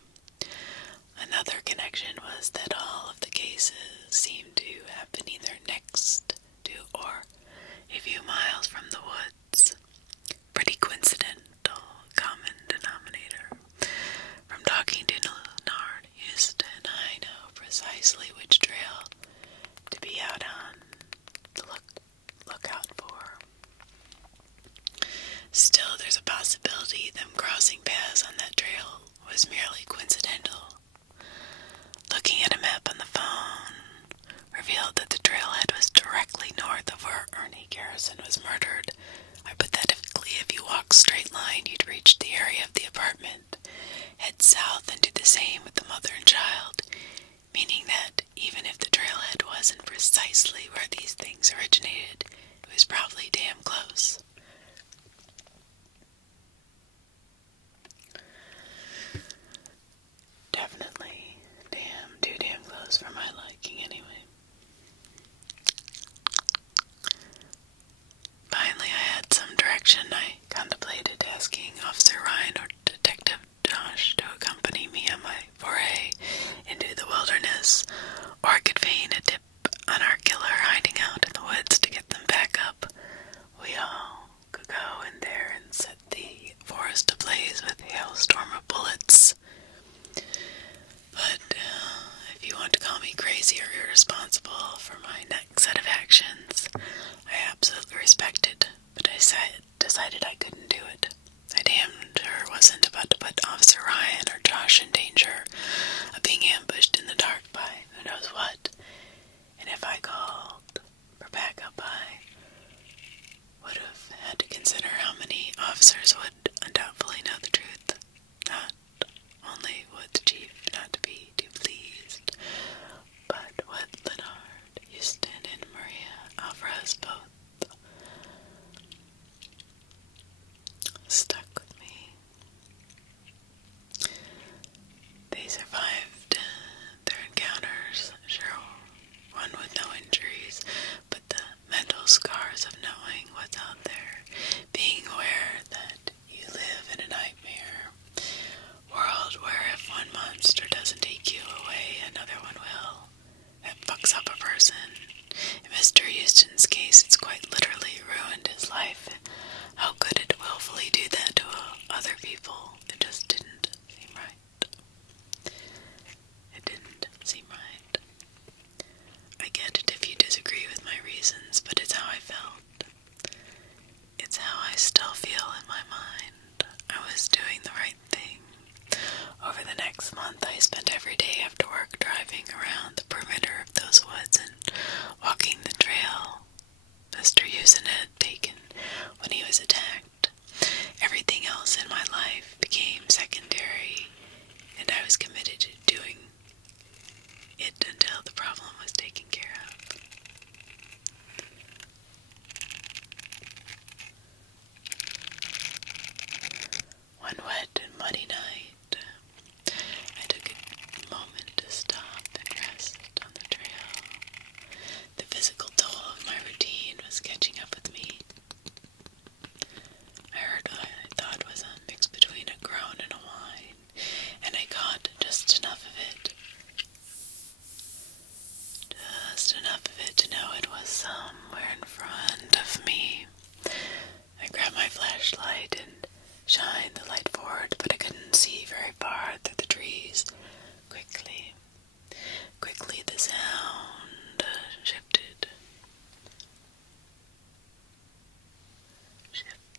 Another connection was that all of the cases seemed to have been either next to or a few miles from the woods. Pretty coincidental common denominator. From talking to Leonard Houston, I know precisely which trail to be out on to look out for. Still, there's a possibility them crossing paths on that trail was merely coincidental. Looking at a map on the phone revealed that the trailhead was directly north of where Ernie Garrison was murdered. Hypothetically, if you walked straight line, you'd reach the area of the apartment, head south, and do the same with the mother and child, meaning that even if the trailhead wasn't precisely where these things originated, it was probably damn close. Definitely too damn close for my liking anyway. Finally, I had some direction. I contemplated asking Officer Ryan or Detective Josh to accompany me on my foray into the wilderness, or I could feign a tip on our killer hiding out in the woods to get them back up. We all could go in there and set the forest ablaze with a hailstorm of bullets. But if you want to call me crazy or irresponsible for my next set of actions, I absolutely respect it, but I decided I couldn't do it. I damn sure wasn't about to put Officer Ryan or Josh in danger of being ambushed in the dark by who knows what. And if I called for backup, I would have had to consider how many officers would undoubtedly know the truth. Not only would the chief not be too pleased, but would Leonard, Houston, and Maria Alvarez both. Stuck with me. They survived their encounters, sure, one with no injuries, but the mental scars of knowing what's out there, being aware that you live in a nightmare world where if one monster doesn't take you away, another one will. That fucks up a person. In Mr. Houston's case, it's quite literally ruined his life. How could it willfully do that to other people? It just didn't seem right. It didn't seem right. I get it if you disagree with my reasons, but it's how I felt. It's how I still feel in my mind. I was doing the right thing. Over the next month, I spent every day after work driving around the perimeter of those woods and walking the trail Mr. Houston had taken when he was attacked. Everything else in my life became secondary, and I was committed to doing it until the problem was taken care of. One wet and muddy night, I took a moment to stop and rest on the trail. The physical toll of my routine was catching up with me. I heard what I thought was a mix between a groan and a whine, and I caught just enough of it. Just enough of it to know it was somewhere in front of me. I grabbed my flashlight and shined the light forward, but I couldn't see very far through the trees. Quickly the sound shifted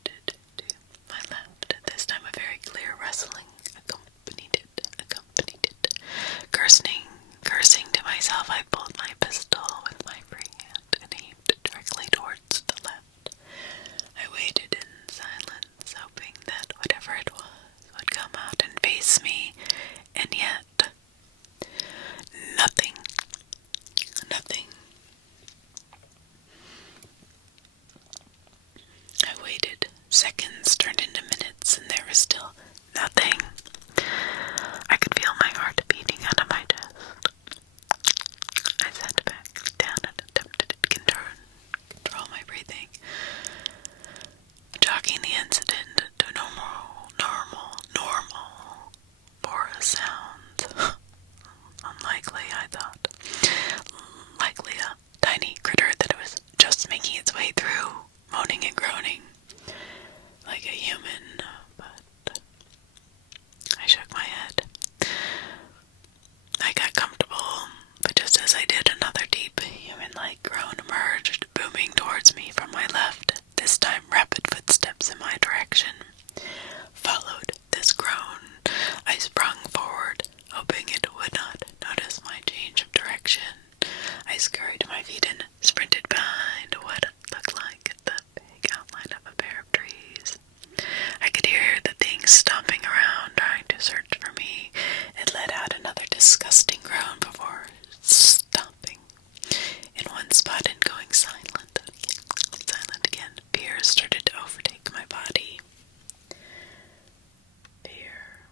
to my left. This time a very clear rustling accompanied it. Seconds turned into minutes, and there was still nothing. I could feel my heart beating out of my chest. I sat back down and attempted to control my breathing, jogging the incident to normal forest sounds. Unlikely, I thought. Likely a tiny critter that was just making its way through, moaning and groaning like a human, but I shook my head. I got comfortable, but just as I did, another deep, human-like groan emerged, booming towards me from my left, this time rapid footsteps in my direction. Followed this groan, I sprung forward, hoping it would not notice my change of direction. I scurried to my feet and sprinted behind what looked like the big outline of a pair of trees. I could hear the thing stomping around, trying to search for me. It let out another disgusting groan before stopping in one spot and going silent again. Fear started to overtake my body. Fear.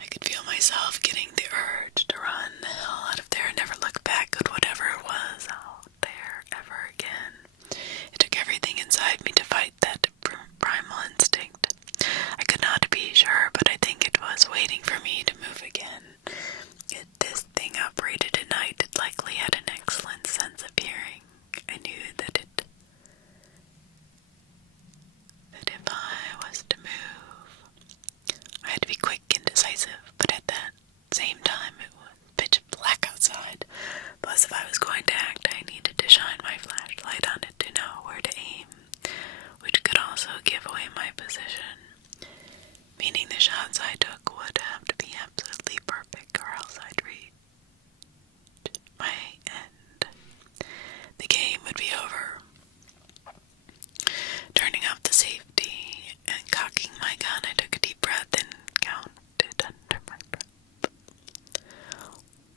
I could feel myself getting the urge to run the hell out of there and never look back at whatever it was out there ever again. It took everything inside me to fight that primal instinct. I could not be sure, but I think it was waiting for me to move again. If this thing operated at night, it likely had an excellent sense of hearing. I knew that if I was to move, I had to be quick and decisive, but at that same time it was pitch black outside. Plus, if I was going to act, I needed to shine my flashlight on it to know where to aim, which could also give away my position, meaning the shots I took would have to be absolutely perfect or else I'd reach my end. The game would be over. Turning off the safety and cocking my gun, I took a deep breath and counted under my breath.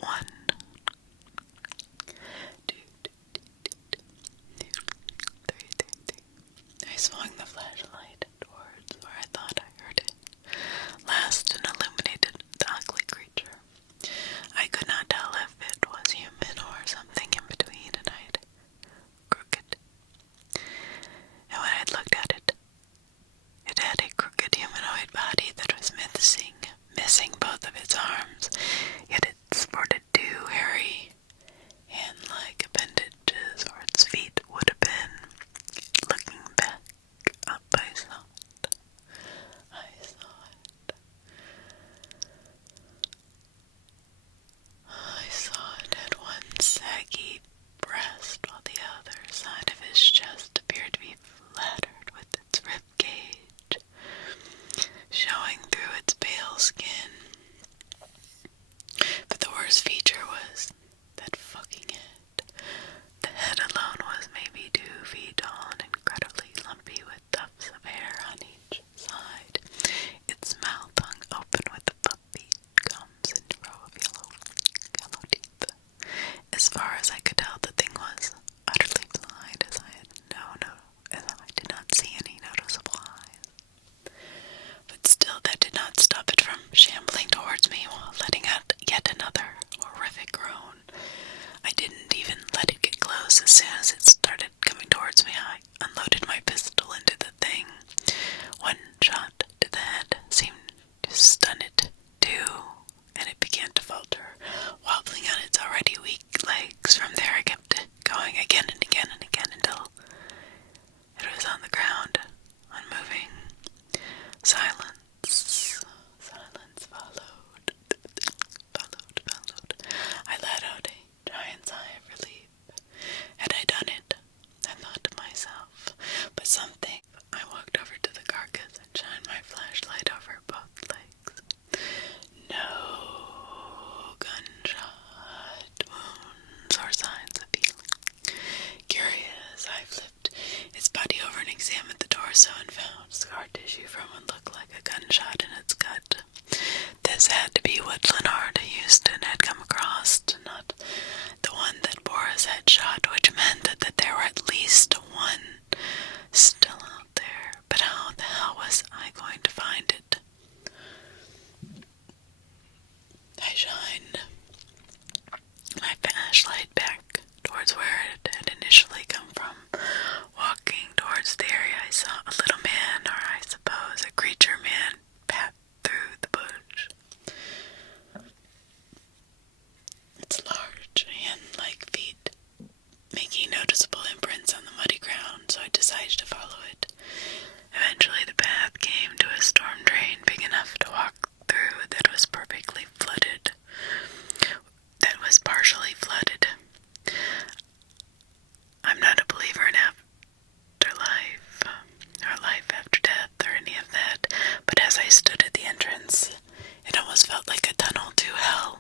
1, 2, 3. I swung the flashlight towards where I thought I heard it. Last and illuminated the ugly creature. I could not tell if it was human or something in between, and I had crooked. And when I looked at it, it had a crooked humanoid body that was missing both of its arms, yet it sported 2 hairy, hand-like appendages, or its feet would have been. Looking back up, I saw it. I saw it had one saggy breast, while the other side of his chest appeared to be flattered with its rib cage, showing through its pale skin. But the worst feature was that fucking head. The head alone was maybe 2 feet tall and incredibly lumpy with tufts of hair on each side. Its mouth hung open with the puppy gums and row of yellow teeth. As far as I could tell, the thing was utterly blind, as I did not see any noticeable eyes. But still, that did not stop it from shambling towards me while letting out yet another horrific groan. I didn't even let it get close. As soon as it started coming towards me, I unloaded my pistol into the thing. One shot to the head seemed to stun it, too, and it began to falter, wobbling on its already weak legs. From there, I kept going again and again and again until it was on the ground, unmoving. Silence followed. I let out a giant sigh of relief. Had I done it? I thought to myself. But something. I walked over to the carcass and shined my flashlight over both legs. No gunshot wounds or signs of healing. Curious, I flipped its body over and examined the torso and found scar tissue from what looked like a gunshot in its gut. This had to be what Leonard Houston had come across, not the one that Boris had shot, which meant that there were at least 1 still out there. it. Eventually the path came to a storm drain big enough to walk through that was partially flooded. I'm not a believer in afterlife, or life after death, or any of that, but as I stood at the entrance, it almost felt like a tunnel to hell.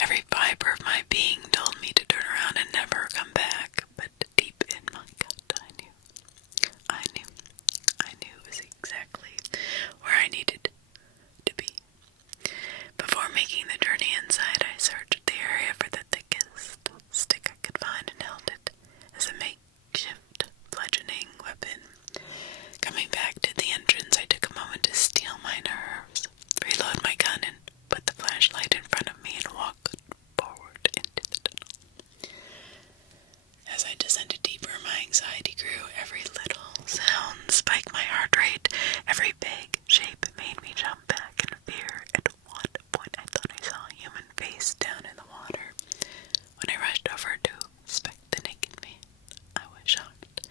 Every fiber of my being told me to turn around and never come back, but deep in my gut, I knew it was exactly where I needed to be. Before making the journey inside, I searched the area for the thickest stick I could find and held it as a makeshift bludgeoning weapon. Coming back to the entrance, I took a moment to steel my nerves, reload my gun, and put the flashlight in front of me and walk forward into the tunnel. As I descended deeper, my anxiety grew. Every little sound spiked my heart rate. Every vague shape made me jump back in fear. At one point, I thought I saw a human face down in the water. When I rushed over to inspect the naked man, I was shocked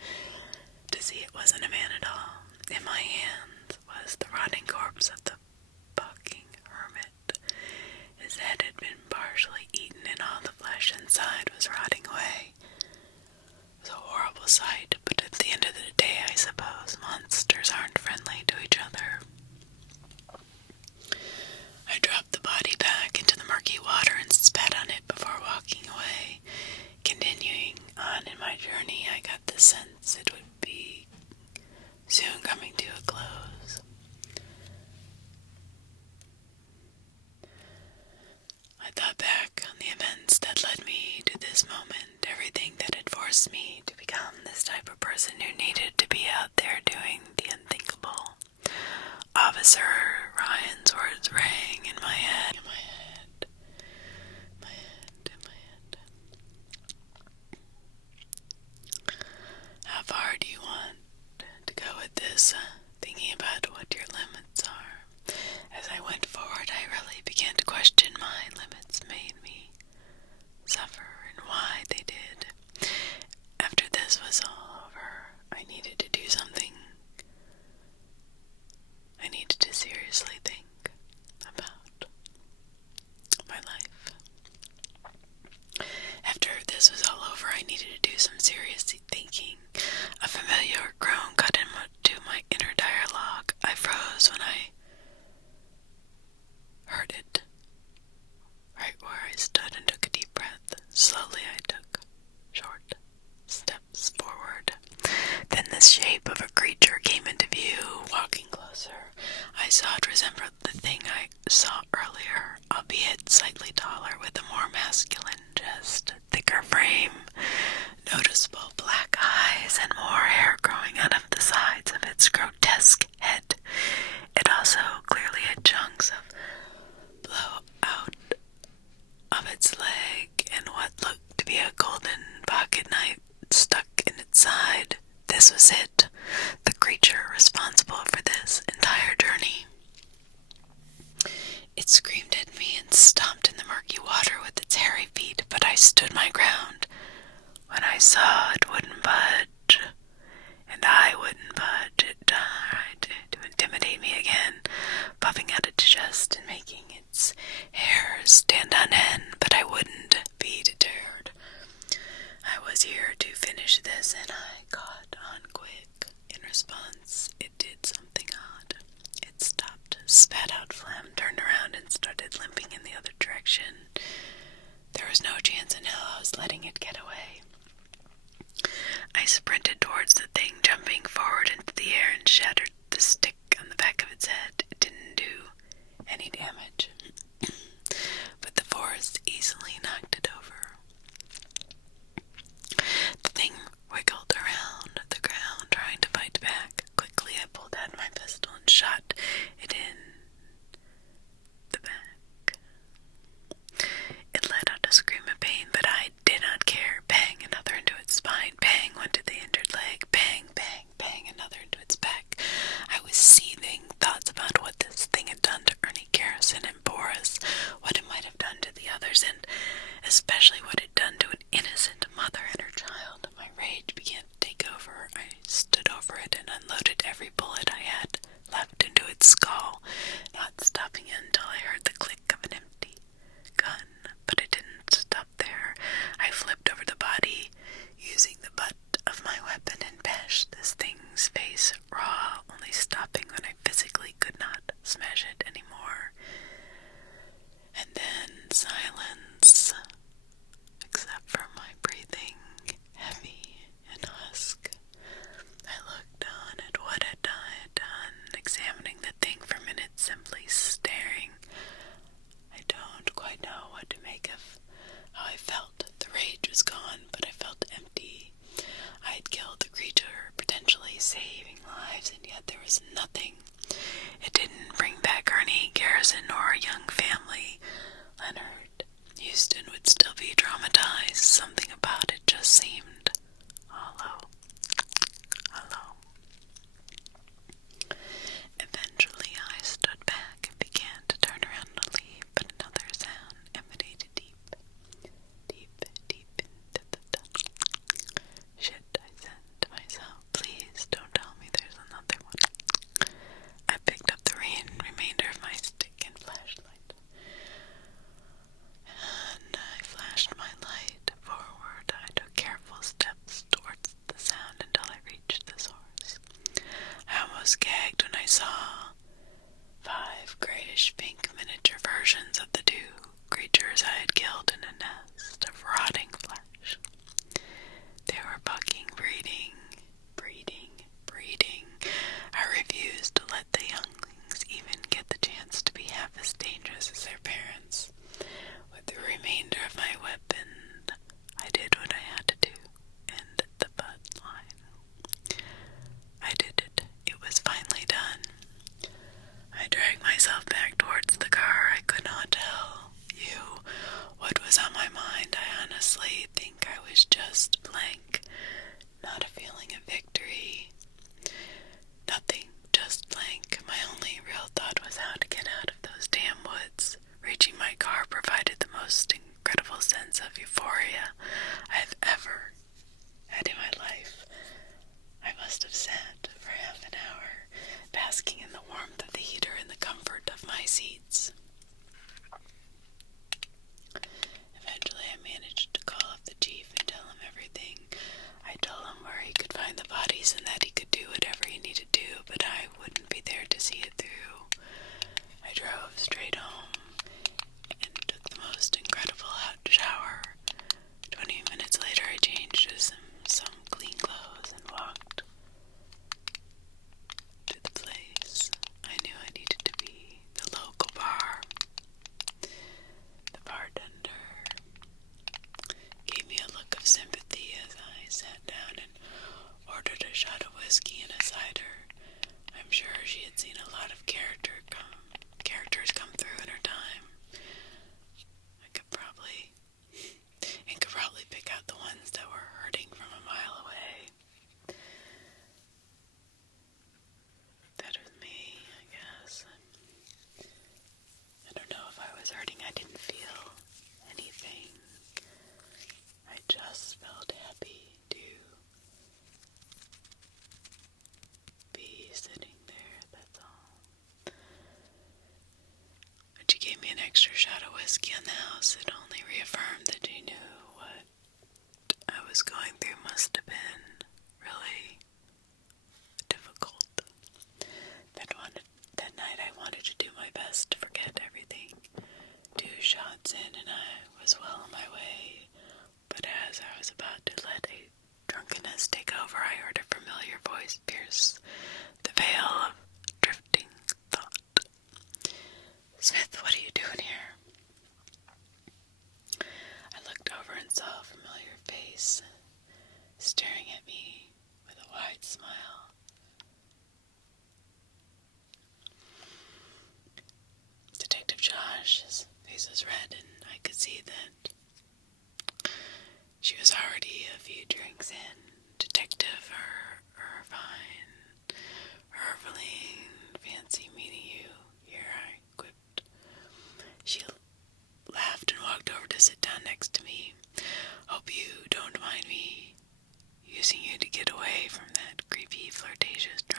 to see it wasn't a man at all. In my hands was the rotting corpse of the fucking hermit. His head had been partially eaten and all the flesh inside was rotting away. It was a horrible sight, but at the end of the day, I suppose monsters aren't friendly to each other. I dropped the body back into the murky water and spat on it before walking away. Continuing on in my journey, I got the sense it would be soon coming to a close. I thought back on the events that led me to this moment, everything that had forced me to become this type of person who needed to be out there doing the unthinkable. Officer Ryan's words rang in my head. How far do you want to go with this? Thinking about what your limits are. As I went forward, I really began to question my limits made me suffer and why they did. After this was all over, I needed to do something. I needed to seriously think about my life. After this was all over, I needed to do some serious thinking. A familiar groan cut into my inner dialogue. I froze when I heard it, right where I stood, and took a deep breath. Slowly I took short steps forward. Then the shape of a creature came into view, walking closer. I saw it resembled the thing I saw earlier, albeit slightly taller, with a more masculine chest, thicker frame, noticeable black eyes, and more hair growing out of the sides of its grotesque head. It also clearly had chunks of blow out of its leg and what looked to be a golden pocket knife stuck in its side. This was it, the creature responsible for this entire journey. It screamed at me and stomped in the murky water with its hairy feet, but I stood my ground. When I saw it wouldn't budge, and I wouldn't budge, it tried to intimidate me again, puffing out its chest and making its hair stand on end, but I wouldn't be deterred. I was here to finish this, and I caught on quick. In response, it did something odd. It stopped, spat out phlegm, turned around, and started limping in the other direction. There was no chance in hell I was letting it get away. I sprinted towards the thing, jumping forward into the air, and shattered the stick on the back of its head. It didn't do any damage, but the force easily knocked it over. The thing wiggled around the ground, trying to fight back. Quickly, I pulled out my pistol and shot it in the back. It let out a scream of pain, but I did not care. Bang, another into its spine. Bang, one to the injured leg. Bang, bang, bang, another into unloaded every bullet I had left into its skull, not stopping until I heard the click of an empty gun. But it didn't stop there. I flipped over the body, using the butt of my weapon, and bashed this thing's face raw, only stopping when I physically could not smash it anymore. And then silence, except for my breathing, heavy and husk. I looked on at what I had done, examining the thing for minutes, simply staring. I don't quite know what to make of how I felt. The rage was gone, but I felt empty. I had killed the creature, potentially saving lives, and yet there was nothing. It didn't bring back Ernie, Garrison, or a young family. Leonard Houston would still be traumatized. Something about it just seemed hollow. Eventually I stood back and began to turn around to leave, but another sound emanated deep into the tunnel. Shit, I said to myself, please don't tell me there's another one. I picked up the remainder of my stick and flashlight, and I flashed my light forward. I took careful steps towards the sound until I reached the source. I almost gagged when I saw 5 grayish-pink miniature versions of the 2 creatures I had killed in a nest of rotting flesh. They were bucking, breeding. I refused to let the younglings even get the chance to be half as dangerous as their parents. With the remainder of my weapon, I did what I had to do, and the butt line. I did it. It was finally done. I dragged myself back towards the car. I could not tell you what was on my mind. I honestly think I was just blank. Not a feeling of victory. Nothing, just blank. My only real thought was how to get out of those damn woods. Reaching my car provided the most incredible sense of euphoria I've ever had in my life. I must have sat for half an hour, basking in the warmth of the heater and the comfort of my seats. Eventually I managed to call up the chief and tell him everything. I told him where he could find the bodies and that he could do whatever he needed to do, but I wouldn't be there to see it through. I drove straight home and took the most incredible hot shower. 20 minutes later I changed to some clean clothes and walked to the place I knew I needed to be, the local bar. The bartender gave me a look of sympathy as I sat down and ordered a shot of whiskey and a cider. I'm sure she had seen a lot of characters come through in her time. I could probably pick out the ones that were hurting from a mile away. That was me, I guess. I don't know if I was hurting. I didn't feel anything. I just felt happy to be sitting there, that's all. But she gave me an extra shot of whiskey on the house. It only reaffirmed that she knew what I was going through must have been really difficult. That night I wanted to do my best to forget everything. 2 shots in and I was well on my way, but as I was about to let a drunkenness take over, I heard a familiar voice pierce the veil of drifting thought. Smith, what are you doing here? I looked over and saw a familiar face staring at me with a wide smile. Detective Josh's face was red, and I could see that she was already a few drinks in. Detective Irvine, fancy meeting you here, I quipped. She laughed and walked over to sit down next to me. Hope you don't mind me using you to get away from that creepy, flirtatious drunk.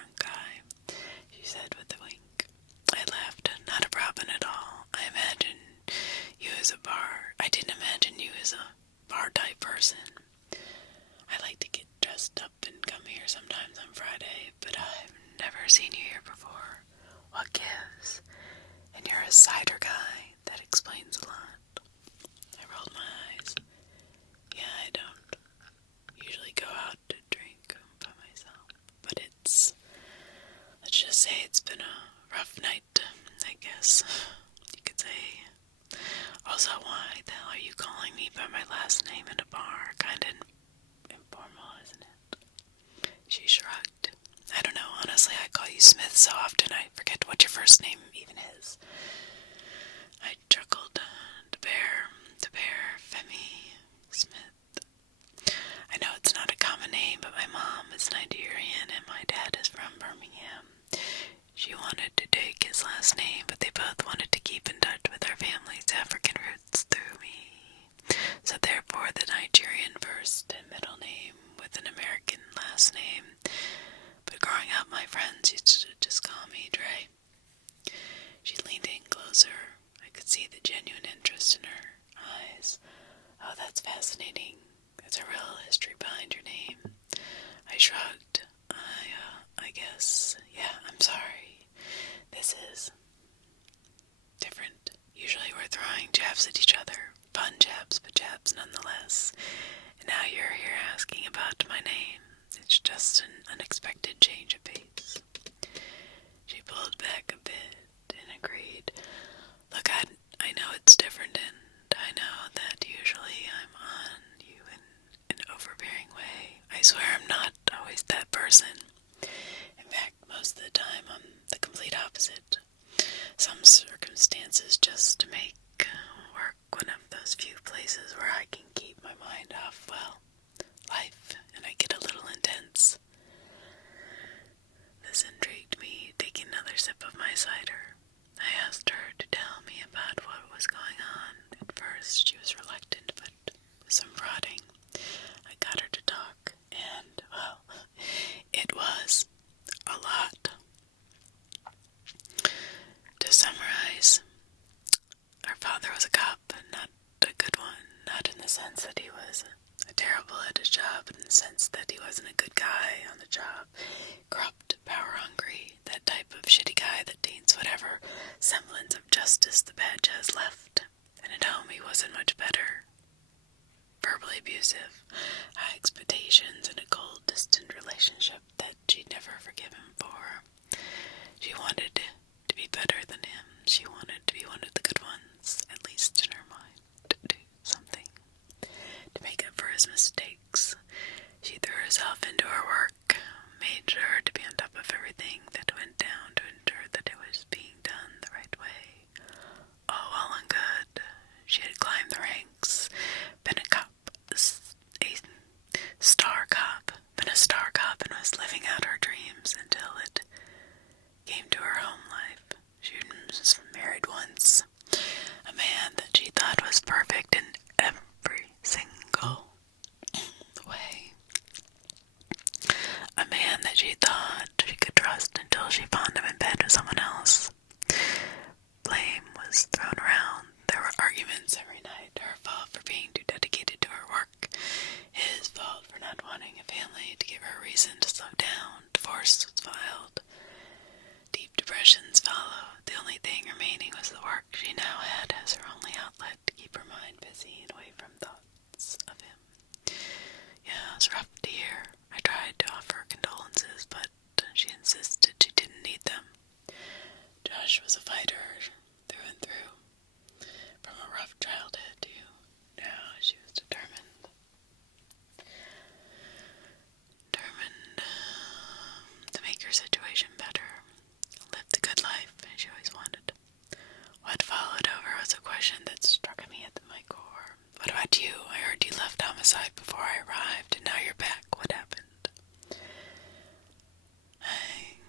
seen you here before. What gives? And you're a cider guy. That explains a lot. I rolled my eyes. Yeah, I don't usually go out to drink by myself. But let's just say it's been a rough night, I guess. You could say. Also, why the hell are you calling me by my last name in a bar? Kinda informal, isn't it? She shrugged. I don't know, honestly, I call you Smith so often I forget what your first name even is. I chuckled. De Bear, Femi, Smith. I know it's not a common name, but my mom is Nigerian and my dad is from Birmingham. She wanted to take his last name, but they both wanted to keep in touch with our family's African roots through me. So therefore the Nigerian first and middle name with an American last name. But growing up, my friends used to just call me Dre. She leaned in closer. I could see the genuine interest in her eyes. Oh, that's fascinating. There's a real history behind your name. I shrugged. I guess, yeah, I'm sorry. This is different. Usually we're throwing jabs at each other. Fun jabs, but jabs nonetheless. And now you're here asking about my name. It's just an unexpected change of pace. She pulled back a bit and agreed. Look, I know it's different, and I know that usually I'm on you in an overbearing way. I swear I'm not always that person. In fact, most of the time I'm the complete opposite. Some circumstances just make work one of those few places where I can keep my mind off, well, life, and I get a little intense. This intrigued me, taking another sip of my cider. I asked her to tell me about what was going on. At first, she was reluctant, but with some prodding, I got her to talk, and, well, it was a lot. To summarize, our father was a cop, and not a good one. Not in the sense that he was terrible at his job, but in the sense that he wasn't a good guy on the job. Corrupt, power-hungry, that type of shitty guy that taints whatever semblance of justice the badge has left. And at home he wasn't much better. Verbally abusive, high expectations, and a cold, distant relationship that she'd never forgive him for. She wanted to be better than him. She wanted to be one of the good ones, at least in her mind, to do something to make up for his mistakes. She threw herself into her work, made sure to be on top of everything that went down to ensure that it was being done the right way. All well and good. She had climbed the ranks, been a cop, been a star cop, and was living out her dreams until it came to her home life. She was married once, a man that she thought was perfect in every single way. A man that she thought she could trust until she found him in bed with someone else. Blame was thrown around. There were arguments every night. Her fault for being too dedicated to her work. His fault for not wanting a family to give her a reason to slow down. Divorce was filed. Deep depressions followed. The only thing remaining was the work she now had as her only outlet to keep her mind busy and away from thoughts of him. Yeah, it was rough to hear. I tried to offer condolences, but she insisted she didn't need them. Josh was a fighter through and through. From a rough childhood to now, she was determined to make her situation better, live the good life she always wanted. What followed over was a question that struck me at my core. What about you? I heard you left homicide before I arrived, and now you're back. What happened? I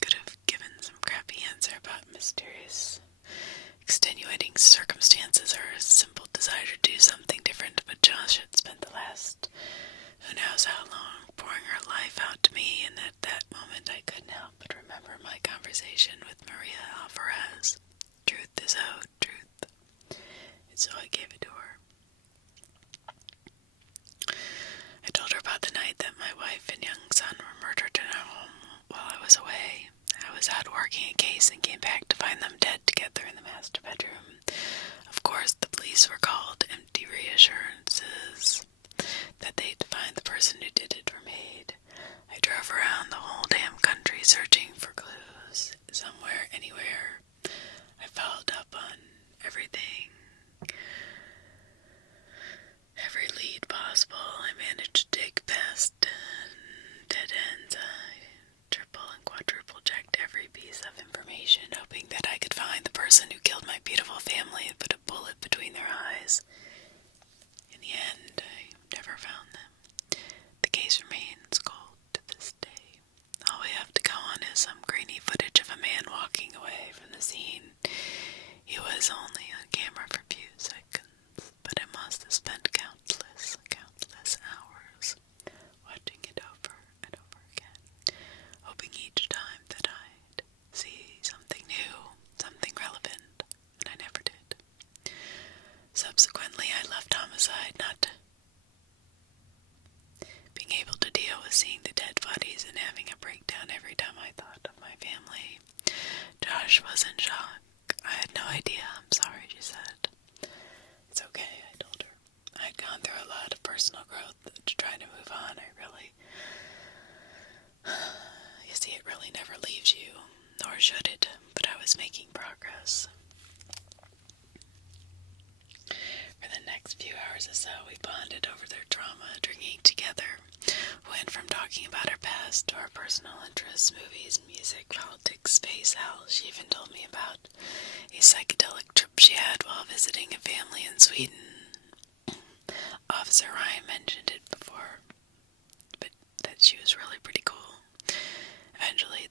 could have given some crappy answer about mysterious, extenuating circumstances or a simple desire to do something different, but Josh had spent the last who knows how long pouring her life out to me, and at that moment I couldn't help but remember my conversation with Maria Alvarez. Truth is owed truth, and so I gave it to her. I told her about the night that my wife and young son were murdered in our home while I was away. was out working a case and came back to find them dead together in the master bedroom. Of course, the police were called. Empty reassurances that they'd find the person who did it were made. I drove around the whole damn country searching for clues. Somewhere, anywhere. I followed up on everything. Every lead possible. I managed to dig past dead ends. I triple and quadruple checked every piece of information, hoping that I could find the person who killed my beautiful family and put a bullet between their eyes. In the end, I never found them. The case remains cold to this day. All we have to go on is some grainy footage of a man walking away from the scene. He was only on camera for a few seconds, but I must have spent countless hours watching it over and over again, hoping each time that I'd see something new, something relevant, and I never did. Subsequently, I left homicide, not being able to deal with seeing the dead bodies and having a breakdown every time I thought of my family. Josh was in shock. I had no idea. I'm sorry, she said. It's okay, I told her. I'd gone through a lot of personal growth to try to move on. You see, it really never leaves you, nor should it, but I was making progress. For the next few hours or so, we bonded over their trauma, drinking together. We went from talking about our past to our personal interests, movies, music, politics, space, hell. She even told me about a psychedelic trip she had while visiting a family in Sweden. Officer Ryan mentioned it before, but that she was really pretty cool. Eventually,